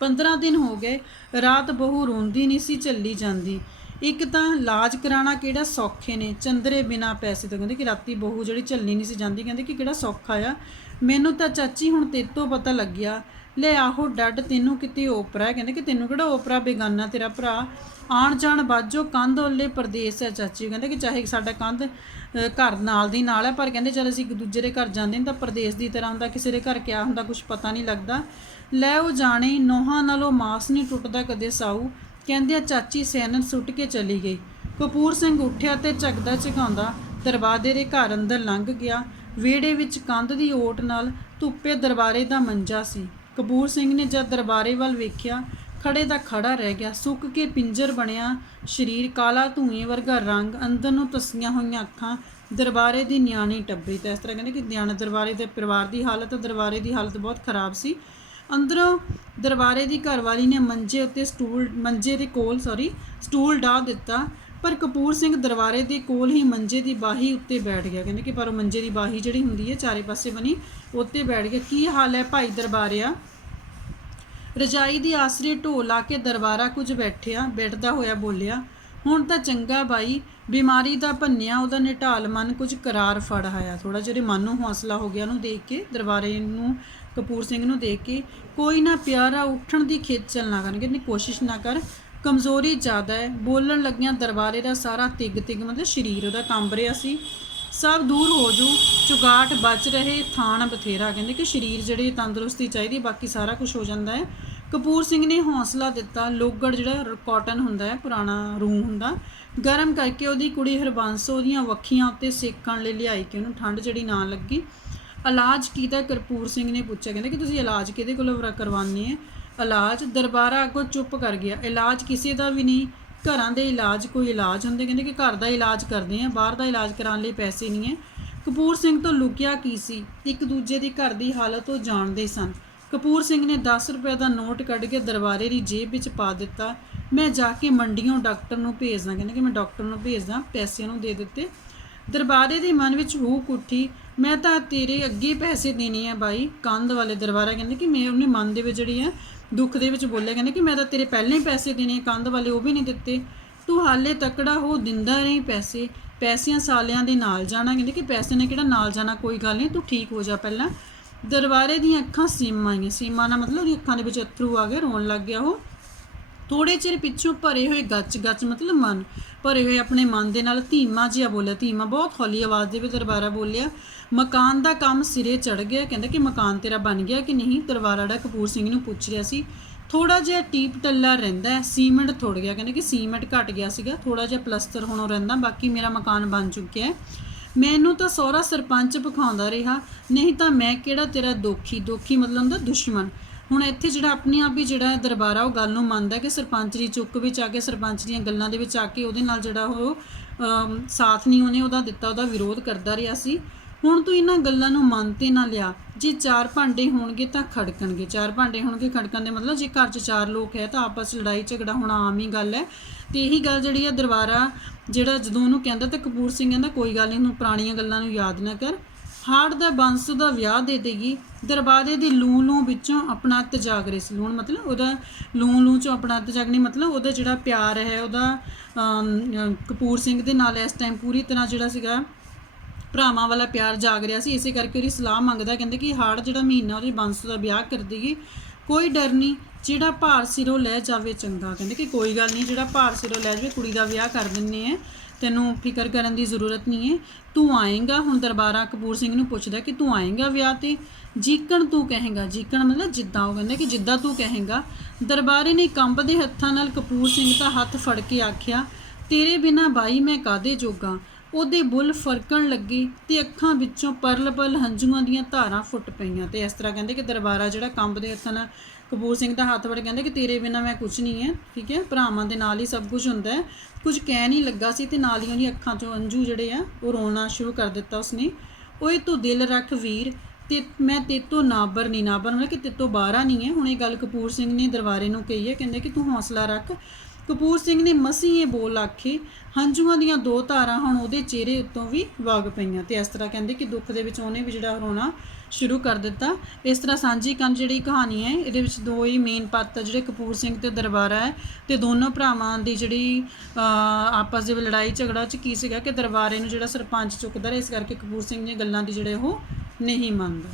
15 ਦਿਨ ਹੋ ਗਏ, ਰਾਤ ਬਹੂ ਰੋਂਦੀ ਨਹੀਂ ਸੀ ਝੱਲੀ ਜਾਂਦੀ। ਇੱਕ ਤਾਂ ਇਲਾਜ ਕਰਾਉਣਾ ਕਿਹੜਾ ਸੌਖੇ ਨੇ, ਚੰਦਰੇ ਬਿਨਾਂ ਪੈਸੇ ਤੋਂ। ਕਹਿੰਦੇ ਕਿ ਰਾਤੀ ਬਹੂ ਜਿਹੜੀ ਝੱਲੀ ਨਹੀਂ ਸੀ ਜਾਂਦੀ, ਕਹਿੰਦੇ ਕਿ ਕਿਹੜਾ ਸੌਖਾ ਆ। ਮੈਨੂੰ ਤਾਂ ਚਾਚੀ ਹੁਣ ਤੇਰੇ ਤੋਂ ਪਤਾ ਲੱਗਿਆ, ਲੈ ਆਹੋ ਡੱਡ ਤੈਨੂੰ ਕਿਤੇ ਓਪਰਾ ਹੈ, ਕਹਿੰਦੇ ਕਿ ਤੈਨੂੰ ਕਿਹੜਾ ਓਪਰਾ, ਬੇਗਾਨਾ ਤੇਰਾ ਭਰਾ, ਆਣ ਜਾਣ ਬਾਝੋ ਕੰਧ ਓਲੇ ਪਰਦੇਸ ਹੈ ਚਾਚੀ। ਕਹਿੰਦੇ ਕਿ ਚਾਹੇ ਸਾਡਾ ਕੰਧ ਘਰ ਨਾਲ ਦੀ ਨਾਲ ਹੈ, ਪਰ ਕਹਿੰਦੇ ਚਲ ਅਸੀਂ ਇੱਕ ਦੂਜੇ ਦੇ ਘਰ ਜਾਂਦੇ ਨੇ ਤਾਂ ਪਰਦੇਸ ਦੀ ਤਰ੍ਹਾਂ ਹੁੰਦਾ, ਕਿਸੇ ਦੇ ਘਰ ਕਿਆ ਹੁੰਦਾ ਕੁਛ ਪਤਾ ਨਹੀਂ ਲੱਗਦਾ। ਲੈ ਉਹ ਜਾਣੇ ਨੋਹਾਂ ਨਾਲੋਂ ਮਾਸ ਨਹੀਂ ਟੁੱਟਦਾ ਕਦੇ ਸਾਊ, ਕਹਿੰਦੇ ਆ ਚਾਚੀ ਸੈਨਨ ਸੁੱਟ ਕੇ ਚਲੀ ਗਈ। ਕਪੂਰ ਸਿੰਘ ਉੱਠਿਆ ਤੇ ਝਕਦਾ ਝਕਾਉਂਦਾ ਦਰਬਾਰੇ ਦੇ ਘਰ ਅੰਦਰ ਲੰਘ ਗਿਆ। ਵਿਹੜੇ ਵਿੱਚ ਕੰਧ ਦੀ ਓਟ ਨਾਲ ਧੁੱਪੇ ਦਰਬਾਰੇ ਦਾ ਮੰਜਾ ਸੀ। ਕਪੂਰ ਸਿੰਘ ਨੇ ਜਦ ਦਰਬਾਰੇ ਵੱਲ ਵੇਖਿਆ, ਖੜੇ ਦਾ ਖੜਾ ਰਹਿ ਗਿਆ। ਸੁੱਕ ਕੇ ਪਿੰਜਰ ਬਣਿਆ ਸਰੀਰ, ਕਾਲਾ ਧੂਏ ਵਰਗਾ ਰੰਗ, ਅੰਦਰ ਨੂੰ ਤਸੀਆਂ ਹੋਈਆਂ ਅੱਖਾਂ, ਦਰਬਾਰੇ ਦੀ ਨਿਆਣੀ ਟੱਬਰੀ। ਤਾਂ ਇਸ ਤਰ੍ਹਾਂ ਕਹਿੰਦੇ ਕਿ ਨਿਆਣੇ ਦਰਬਾਰੇ ਦੇ ਪਰਿਵਾਰ ਦੀ ਹਾਲਤ, ਦਰਬਾਰੇ ਦੀ ਹਾਲਤ ਬਹੁਤ ਖਰਾਬ ਸੀ। ਅੰਦਰੋਂ ਦਰਬਾਰੇ ਦੀ ਘਰਵਾਲੀ ਨੇ ਮੰਜੇ ਦੇ ਕੋਲ ਸਟੂਲ ਢਾਹ ਦਿੱਤਾ, ਪਰ ਕਪੂਰ ਸਿੰਘ ਦਰਬਾਰੇ ਦੇ ਕੋਲ ਹੀ ਮੰਜੇ ਦੀ ਬਾਹੀ ਉੱਤੇ ਬੈਠ ਗਿਆ। ਕਹਿੰਦੇ ਕਿ ਪਰ ਉਹ ਮੰਜੇ ਦੀ ਬਾਹੀ ਜਿਹੜੀ ਹੁੰਦੀ ਹੈ ਚਾਰੇ ਪਾਸੇ ਬਣੀ, ਉੱਤੇ ਬੈਠ ਗਿਆ। ਕੀ ਹਾਲ ਹੈ ਭਾਈ ਦਰਬਾਰਿਆ? ਰਜਾਈ ਦੀ ਆਸਰੇ ਢੋ ਲਾ ਕੇ ਦਰਬਾਰਾ ਕੁਝ ਬੈਠਦਾ ਹੋਇਆ ਬੋਲਿਆ, ਹੁਣ ਤਾਂ ਚੰਗਾ ਬਾਈ, ਬਿਮਾਰੀ ਦਾ ਭੰਨਿਆ ਉਹਦਾ ਨਿਢਾਲ ਮਨ ਕੁਝ ਕਰਾਰ ਫੜ ਆਇਆ। ਥੋੜਾ ਜਿਹੇ ਮਨ ਨੂੰ ਹੌਸਲਾ ਹੋ ਗਿਆ ਉਹਨੂੰ ਦੇਖ ਕੇ, ਦਰਬਾਰੇ ਨੂੰ, ਕਪੂਰ ਸਿੰਘ ਨੂੰ ਦੇਖ ਕੇ। ਕੋਈ ਨਾ ਪਿਆਰਾ, ਉੱਠਣ ਦੀ ਖੇਚਲ ਨਾ ਕਰ, ਕਹਿੰਦੇ ਕੋਸ਼ਿਸ਼ ਨਾ ਕਰ, ਕਮਜ਼ੋਰੀ ਜ਼ਿਆਦਾ ਹੈ। ਬੋਲਣ ਲੱਗਿਆਂ ਦਰਬਾਰੇ ਦਾ ਸਾਰਾ ਤਿੱਗ ਮਤਲਬ ਸਰੀਰ ਉਹਦਾ ਕੰਬ ਰਿਹਾ ਸੀ। ਸਭ ਦੂਰ ਹੋ ਜੂ, ਚੁਗਾਟ ਬਚ ਰਹੇ, ਥਾਣ ਬਥੇਰਾ। ਕਹਿੰਦੇ ਕਿ ਸਰੀਰ ਜਿਹੜੇ ਤੰਦਰੁਸਤੀ ਚਾਹੀਦੀ, ਬਾਕੀ ਸਾਰਾ ਕੁਝ ਹੋ ਜਾਂਦਾ ਹੈ। ਕਪੂਰ ਸਿੰਘ ਨੇ ਹੌਸਲਾ ਦਿੱਤਾ। ਲੋਗੜ ਜਿਹੜਾ ਕਾਟਨ ਹੁੰਦਾ ਹੈ, ਪੁਰਾਣਾ ਰੂੰ ਹੁੰਦਾ, ਗਰਮ ਕਰਕੇ ਉਹਦੀ ਕੁੜੀ ਹਰਬੰਸ ਉਹਦੀਆਂ ਵੱਖੀਆਂ ਉੱਤੇ ਸੇਕਣ ਲਈ ਲਿਆਈ ਕਿ ਉਹਨੂੰ ਠੰਡ ਜਿਹੜੀ ਨਾ ਲੱਗੀ। ਇਲਾਜ ਕੀਤਾ? ਕਪੂਰ ਸਿੰਘ ਨੇ ਪੁੱਛਿਆ। ਕਹਿੰਦੇ ਕਿ ਤੁਸੀਂ ਇਲਾਜ ਕਿਹਦੇ ਕੋਲੋਂ ਕਰਵਾਉਂਦੇ ਹੈ? ਇਲਾਜ? ਦਰਬਾਰਾ ਅੱਗੋਂ ਚੁੱਪ ਕਰ ਗਿਆ। ਇਲਾਜ ਕਿਸੇ ਦਾ ਵੀ ਨਹੀਂ, ਘਰਾਂ ਦੇ ਇਲਾਜ ਕੋਈ ਇਲਾਜ ਹੁੰਦੇ। ਕਹਿੰਦੇ ਕਿ ਘਰ ਦਾ ਇਲਾਜ ਕਰਦੇ ਆ, ਬਾਹਰ ਦਾ ਇਲਾਜ ਕਰਾਉਣ ਲਈ ਪੈਸੇ ਨਹੀਂ ਹੈ। ਕਪੂਰ ਸਿੰਘ ਤੋਂ ਲੁਕਿਆ ਕੀ ਸੀ? ਇੱਕ ਦੂਜੇ ਦੀ ਘਰ ਦੀ ਹਾਲਤ ਉਹ ਜਾਣਦੇ ਸਨ। ਕਪੂਰ ਸਿੰਘ ਨੇ 10 ਰੁਪਏ ਦਾ ਨੋਟ ਕੱਢ ਕੇ ਦਰਬਾਰੇ ਦੀ ਜੇਬ ਵਿੱਚ ਪਾ ਦਿੱਤਾ। ਮੈਂ ਜਾ ਕੇ ਮੰਡੀਓਂ ਡਾਕਟਰ ਨੂੰ ਭੇਜਦਾ। ਕਹਿੰਦੇ ਕਿ ਮੈਂ ਡਾਕਟਰ ਨੂੰ ਭੇਜਦਾ, ਪੈਸੇ ਨੂੰ ਦੇ ਦਿੱਤੇ। ਦਰਬਾਰੇ ਦੇ ਮਨ ਵਿੱਚ ਹੂਕ ਉੱਠੀ, ਮੈਂ ਤਾਂ ਤੇਰੇ ਅੱਗੇ ਪੈਸੇ ਦੇਣੇ ਆ ਬਾਈ। ਕੰਧ ਵਾਲੇ ਦਰਬਾਰਾ ਕਹਿੰਦੇ ਕਿ ਮੈਂ ਉਹਨੇ ਮਨ ਦੇ ਵਿੱਚ ਜਿਹੜੀ ਹੈ ਦੁੱਖ ਦੇ ਵਿੱਚ ਬੋਲਿਆ, ਕਹਿੰਦੇ ਕਿ ਮੈਂ ਤਾਂ ਤੇਰੇ ਪਹਿਲਾਂ ਹੀ ਪੈਸੇ ਦੇਣੇ ਆ, ਕੰਧ ਵਾਲੇ ਉਹ ਵੀ ਨਹੀਂ ਦਿੱਤੇ। ਤੂੰ ਹਾਲੇ ਤਕੜਾ ਹੋ, ਦਿੰਦਾ ਰਹੀ ਪੈਸੇ, ਪੈਸਿਆਂ ਸਾਲਿਆਂ ਦੇ ਨਾਲ ਜਾਣਾ। ਕਹਿੰਦੇ ਕਿ ਪੈਸੇ ਨੇ ਕਿਹੜਾ ਨਾਲ ਜਾਣਾ, ਕੋਈ ਗੱਲ ਨਹੀਂ, ਤੂੰ ਠੀਕ ਹੋ ਜਾ ਪਹਿਲਾਂ। ਦਰਬਾਰੇ ਦੀਆਂ ਅੱਖਾਂ ਸੀਮਾਂ ਆਈਆਂ, ਸੀਮਾ ਨਾਲ ਮਤਲਬ ਉਹਦੀ ਅੱਖਾਂ ਦੇ ਵਿੱਚ ਅਥਰੂ ਆ ਗਏ, ਰੋਣ ਲੱਗ ਗਿਆ ਉਹ। ਥੋੜੇ ਚਿਰ ਪਿੱਛੋਂ ਭਰੇ ਹੋਏ ਗੱਚ ਮਤਲਬ ਮਨ ਭਰੇ ਹੋਏ ਆਪਣੇ ਮਨ ਦੇ ਨਾਲ ਧੀਮਾ ਜਿਹਾ ਬੋਲਿਆ, ਧੀਮਾ ਬਹੁਤ ਹੌਲੀ ਆਵਾਜ਼ ਦੇ ਵਿੱਚ ਦਰਬਾਰਾ ਬੋਲਿਆ, ਮਕਾਨ ਦਾ ਕੰਮ ਸਿਰੇ ਚੜ ਗਿਆ। ਕਹਿੰਦਾ ਕਿ ਮਕਾਨ ਤੇਰਾ ਬਣ ਗਿਆ ਕਿ ਨਹੀਂ? ਦਰਬਾਰਾ ਜਿਹੜਾ ਕਪੂਰ ਸਿੰਘ ਨੂੰ ਪੁੱਛ ਰਿਹਾ ਸੀ। ਥੋੜਾ ਜਿਹਾ ਟੀਪ ਟੱਲਾ ਰਹਿੰਦਾ ਹੈ, ਸੀਮੈਂਟ ਥੋੜ ਗਿਆ। ਕਹਿੰਦੇ ਕਿ ਸੀਮੈਂਟ ਘਟ ਗਿਆ ਸੀਗਾ, ਥੋੜਾ ਜਿਹਾ ਪਲਸਤਰ ਹੋਣੋਂ ਰਹਿੰਦਾ, ਬਾਕੀ ਮੇਰਾ ਮਕਾਨ ਬਣ ਚੁੱਕਿਆ ਹੈ। ਮੈਨੂੰ ਤਾਂ ਸਹੁਰਾ ਸਰਪੰਚ ਵਿਖਾਉਂਦਾ ਰਿਹਾ, ਨਹੀਂ ਤਾਂ ਮੈਂ ਕਿਹੜਾ ਤੇਰਾ ਦੋਖੀ ਮਤਲਬ ਹੁੰਦਾ ਦੁਸ਼ਮਣ। ਹੁਣ ਇੱਥੇ ਜਿਹੜਾ ਆਪਣੇ ਆਪ ਹੀ ਜਿਹੜਾ ਦਰਬਾਰਾ ਉਹ ਗੱਲ ਨੂੰ ਮੰਨਦਾ ਕਿ ਸਰਪੰਚ ਦੀ ਚੁੱਕ ਵਿੱਚ ਆ ਕੇ, ਸਰਪੰਚ ਦੀਆਂ ਗੱਲਾਂ ਦੇ ਵਿੱਚ ਆ ਕੇ ਉਹਦੇ ਨਾਲ ਜਿਹੜਾ ਉਹ ਸਾਥ ਨਹੀਂ ਉਹਨੇ ਉਹਦਾ ਦਿੱਤਾ, ਉਹਦਾ ਵਿਰੋਧ ਕਰਦਾ ਰਿਹਾ ਸੀ। ਹੁਣ ਤੂੰ ਇਹਨਾਂ ਗੱਲਾਂ ਨੂੰ ਮੰਨ ਤੇ ਨਾ ਲਿਆ। ਜੇ 4 ਭਾਂਡੇ ਹੋਣਗੇ ਤਾਂ ਖੜਕਣਗੇ, 4 ਭਾਂਡੇ ਹੋਣਗੇ ਖੜਕਣ ਦੇ ਮਤਲਬ ਜੇ ਘਰ 'ਚ 4 ਲੋਕ ਹੈ ਤਾਂ ਆਪਸ 'ਚ ਲੜਾਈ ਝਗੜਾ ਹੋਣਾ ਆਮ ਹੀ ਗੱਲ ਹੈ। ਅਤੇ ਇਹੀ ਗੱਲ ਜਿਹੜੀ ਹੈ ਦਰਬਾਰਾ ਜਿਹੜਾ ਜਦੋਂ ਉਹਨੂੰ ਕਹਿੰਦਾ ਤਾਂ ਕਪੂਰ ਸਿੰਘ ਕਹਿੰਦਾ ਕੋਈ ਗੱਲ ਨਹੀਂ, ਉਹਨੂੰ ਪੁਰਾਣੀਆਂ ਗੱਲਾਂ ਨੂੰ ਯਾਦ ਨਾ ਕਰ, ਹਾੜ ਦਾ ਬੰਸ ਦਾ ਵਿਆਹ ਦੇ ਦੇਗੀ। ਦਰਬਾਰੇ ਦੀ ਲੂੰ ਵਿੱਚੋਂ ਆਪਣਾ ਜਾਗ ਰਹੀ ਸੀ। ਹੁਣ ਮਤਲਬ ਉਹਦਾ ਲੂੰ 'ਚੋਂ ਆਪਣਾ ਜਾਗਣੀ ਮਤਲਬ ਉਹਦਾ ਜਿਹੜਾ ਪਿਆਰ ਹੈ ਉਹਦਾ ਕਪੂਰ ਸਿੰਘ ਦੇ ਨਾਲ ਇਸ ਟਾਈਮ ਪੂਰੀ ਤਰ੍ਹਾਂ ਜਿਹੜਾ ਸੀਗਾ ਭਰਾਵਾਂ ਵਾਲਾ ਪਿਆਰ ਜਾਗ ਰਿਹਾ ਸੀ। ਇਸੇ ਕਰਕੇ ਉਹਦੀ ਸਲਾਹ ਮੰਗਦਾ, ਕਹਿੰਦੇ ਕਿ ਹਾੜ ਜਿਹੜਾ ਮਹੀਨਾ ਉਹਦੀ ਬੰਸ ਦਾ ਵਿਆਹ ਕਰ ਦੇਗੀ। ਕੋਈ ਡਰ ਨਹੀਂ, ਜਿਹੜਾ ਭਾਰ ਸਿਰੋਂ ਲੈ ਜਾਵੇ ਚੰਗਾ। ਕਹਿੰਦੇ ਕਿ ਕੋਈ ਗੱਲ ਨਹੀਂ, ਜਿਹੜਾ ਭਾਰ ਸਿਰੋਂ ਲੈ ਜਾਵੇ, ਕੁੜੀ ਦਾ ਵਿਆਹ ਕਰ ਦਿੰਦੇ ਆ, ਤੈਨੂੰ ਫਿਕਰ ਕਰਨ ਦੀ ਜ਼ਰੂਰਤ ਨਹੀਂ ਹੈ, ਤੂੰ ਆਏਂਗਾ। ਹੁਣ ਦਰਬਾਰਾ ਕਪੂਰ ਸਿੰਘ ਨੂੰ ਪੁੱਛਦਾ ਕਿ ਤੂੰ ਆਏਂਗਾ ਵਿਆਹ 'ਤੇ? ਜੀਕਣ ਤੂੰ ਕਹੇਂਗਾ, ਜੀਕਣ ਮਤਲਬ ਜਿੱਦਾਂ, ਉਹ ਕਹਿੰਦਾ ਕਿ ਜਿੱਦਾਂ ਤੂੰ ਕਹੇਂਗਾ। ਦਰਬਾਰੇ ਨੇ ਕੰਬਦੇ ਹੱਥਾਂ ਨਾਲ ਕਪੂਰ ਸਿੰਘ ਦਾ ਹੱਥ ਫੜ ਕੇ ਆਖਿਆ, ਤੇਰੇ ਬਿਨਾਂ ਬਾਈ ਮੈਂ ਕਾਹਦੇ ਜੋਗਾ? ਉਹਦੇ ਬੁੱਲ ਫਰਕਣ ਲੱਗੇ ਤੇ ਅੱਖਾਂ ਵਿੱਚੋਂ ਪਰਲ ਹੰਝੂਆਂ ਦੀਆਂ ਧਾਰਾਂ ਫੁੱਟ ਪਈਆਂ। ਤੇ ਇਸ ਤਰ੍ਹਾਂ ਕਹਿੰਦੇ ਕਿ ਦਰਬਾਰਾ ਜਿਹੜਾ ਕੰਬਦੇ ਹੱਥਾਂ ਨਾਲ ਕਪੂਰ ਸਿੰਘ ਦਾ ਹੱਥ ਫੜ ਕਹਿੰਦੇ ਕਿ ਤੇਰੇ ਬਿਨਾਂ ਮੈਂ ਕੁਝ ਨਹੀਂ ਹੈ, ਠੀਕ ਹੈ, ਭਰਾਵਾਂ ਦੇ ਨਾਲ ਹੀ ਸਭ ਕੁਝ ਹੁੰਦਾ ਹੈ। ਕੁਝ ਕਹਿ ਨਹੀਂ ਲੱਗਾ ਸੀ ਤੇ ਨਾਲ ਹੀ ਉਹਦੀ ਅੱਖਾਂ 'ਚੋਂ ਅੰਜੂ ਜਿਹੜੇ ਆ ਉਹ ਰੋਣਾ ਸ਼ੁਰੂ ਕਰ ਦਿੱਤਾ ਉਸਨੇ। ਓਏ ਤੂੰ ਦਿਲ ਰੱਖ ਵੀਰ, ਤੇ ਮੈਂ ਤੇਤੋਂ ਨਾਬਰ ਨਹੀਂ, ਨਾਬਰ ਮਤਲਬ ਕਿ ਤੇਤੋਂ ਬਾਹਰਾ ਨਹੀਂ ਹੈ। ਹੁਣ ਇਹ ਗੱਲ ਕਪੂਰ ਸਿੰਘ ਨੇ ਦਰਬਾਰੇ ਨੂੰ ਕਹੀ ਹੈ, ਕਹਿੰਦੇ ਕਿ ਤੂੰ ਹੌਸਲਾ ਰੱਖ। ਕਪੂਰ ਸਿੰਘ ਨੇ ਮਸੀਂ ਇਹ ਬੋਲ ਆਖੇ, ਹੰਝੂਆਂ ਦੀਆਂ 2 ਧਾਰਾਂ ਹੁਣ ਉਹਦੇ ਚਿਹਰੇ ਉੱਤੋਂ ਵੀ ਵਗ ਪਈਆਂ। ਤੇ ਇਸ ਤਰ੍ਹਾਂ ਕਹਿੰਦੇ ਕਿ ਦੁੱਖ ਦੇ ਵਿੱਚ ਉਹਨੇ ਵੀ ਜਿਹੜਾ ਰੋਣਾ ਸ਼ੁਰੂ ਕਰ ਦਿੱਤਾ। ਇਸ ਤਰ੍ਹਾਂ ਸਾਂਝੀ ਕੰਧ ਜਿਹੜੀ ਕਹਾਣੀ ਹੈ ਇਹਦੇ ਵਿੱਚ 2 ਹੀ ਮੇਨ ਪਾਤਰ ਜਿਹੜੇ ਕਪੂਰ ਸਿੰਘ ਤੇ ਦਰਬਾਰਾ ਹੈ, ਤੇ ਦੋਨੋਂ ਭਰਾਵਾਂ ਦੀ ਜਿਹੜੀ ਆਪਸ ਦੇ ਵਿੱਚ ਲੜਾਈ ਝਗੜਾ 'ਚ ਕੀ ਸੀਗਾ ਕਿ ਦਰਬਾਰੇ ਨੂੰ ਜਿਹੜਾ ਸਰਪੰਚ ਚੁੱਕਦਾ ਰਿਹਾ, ਇਸ ਕਰਕੇ ਕਪੂਰ ਸਿੰਘ ਦੀਆਂ ਗੱਲਾਂ ਦੀ ਜਿਹੜੇ ਉਹ ਨਹੀਂ ਮੰਨਦਾ।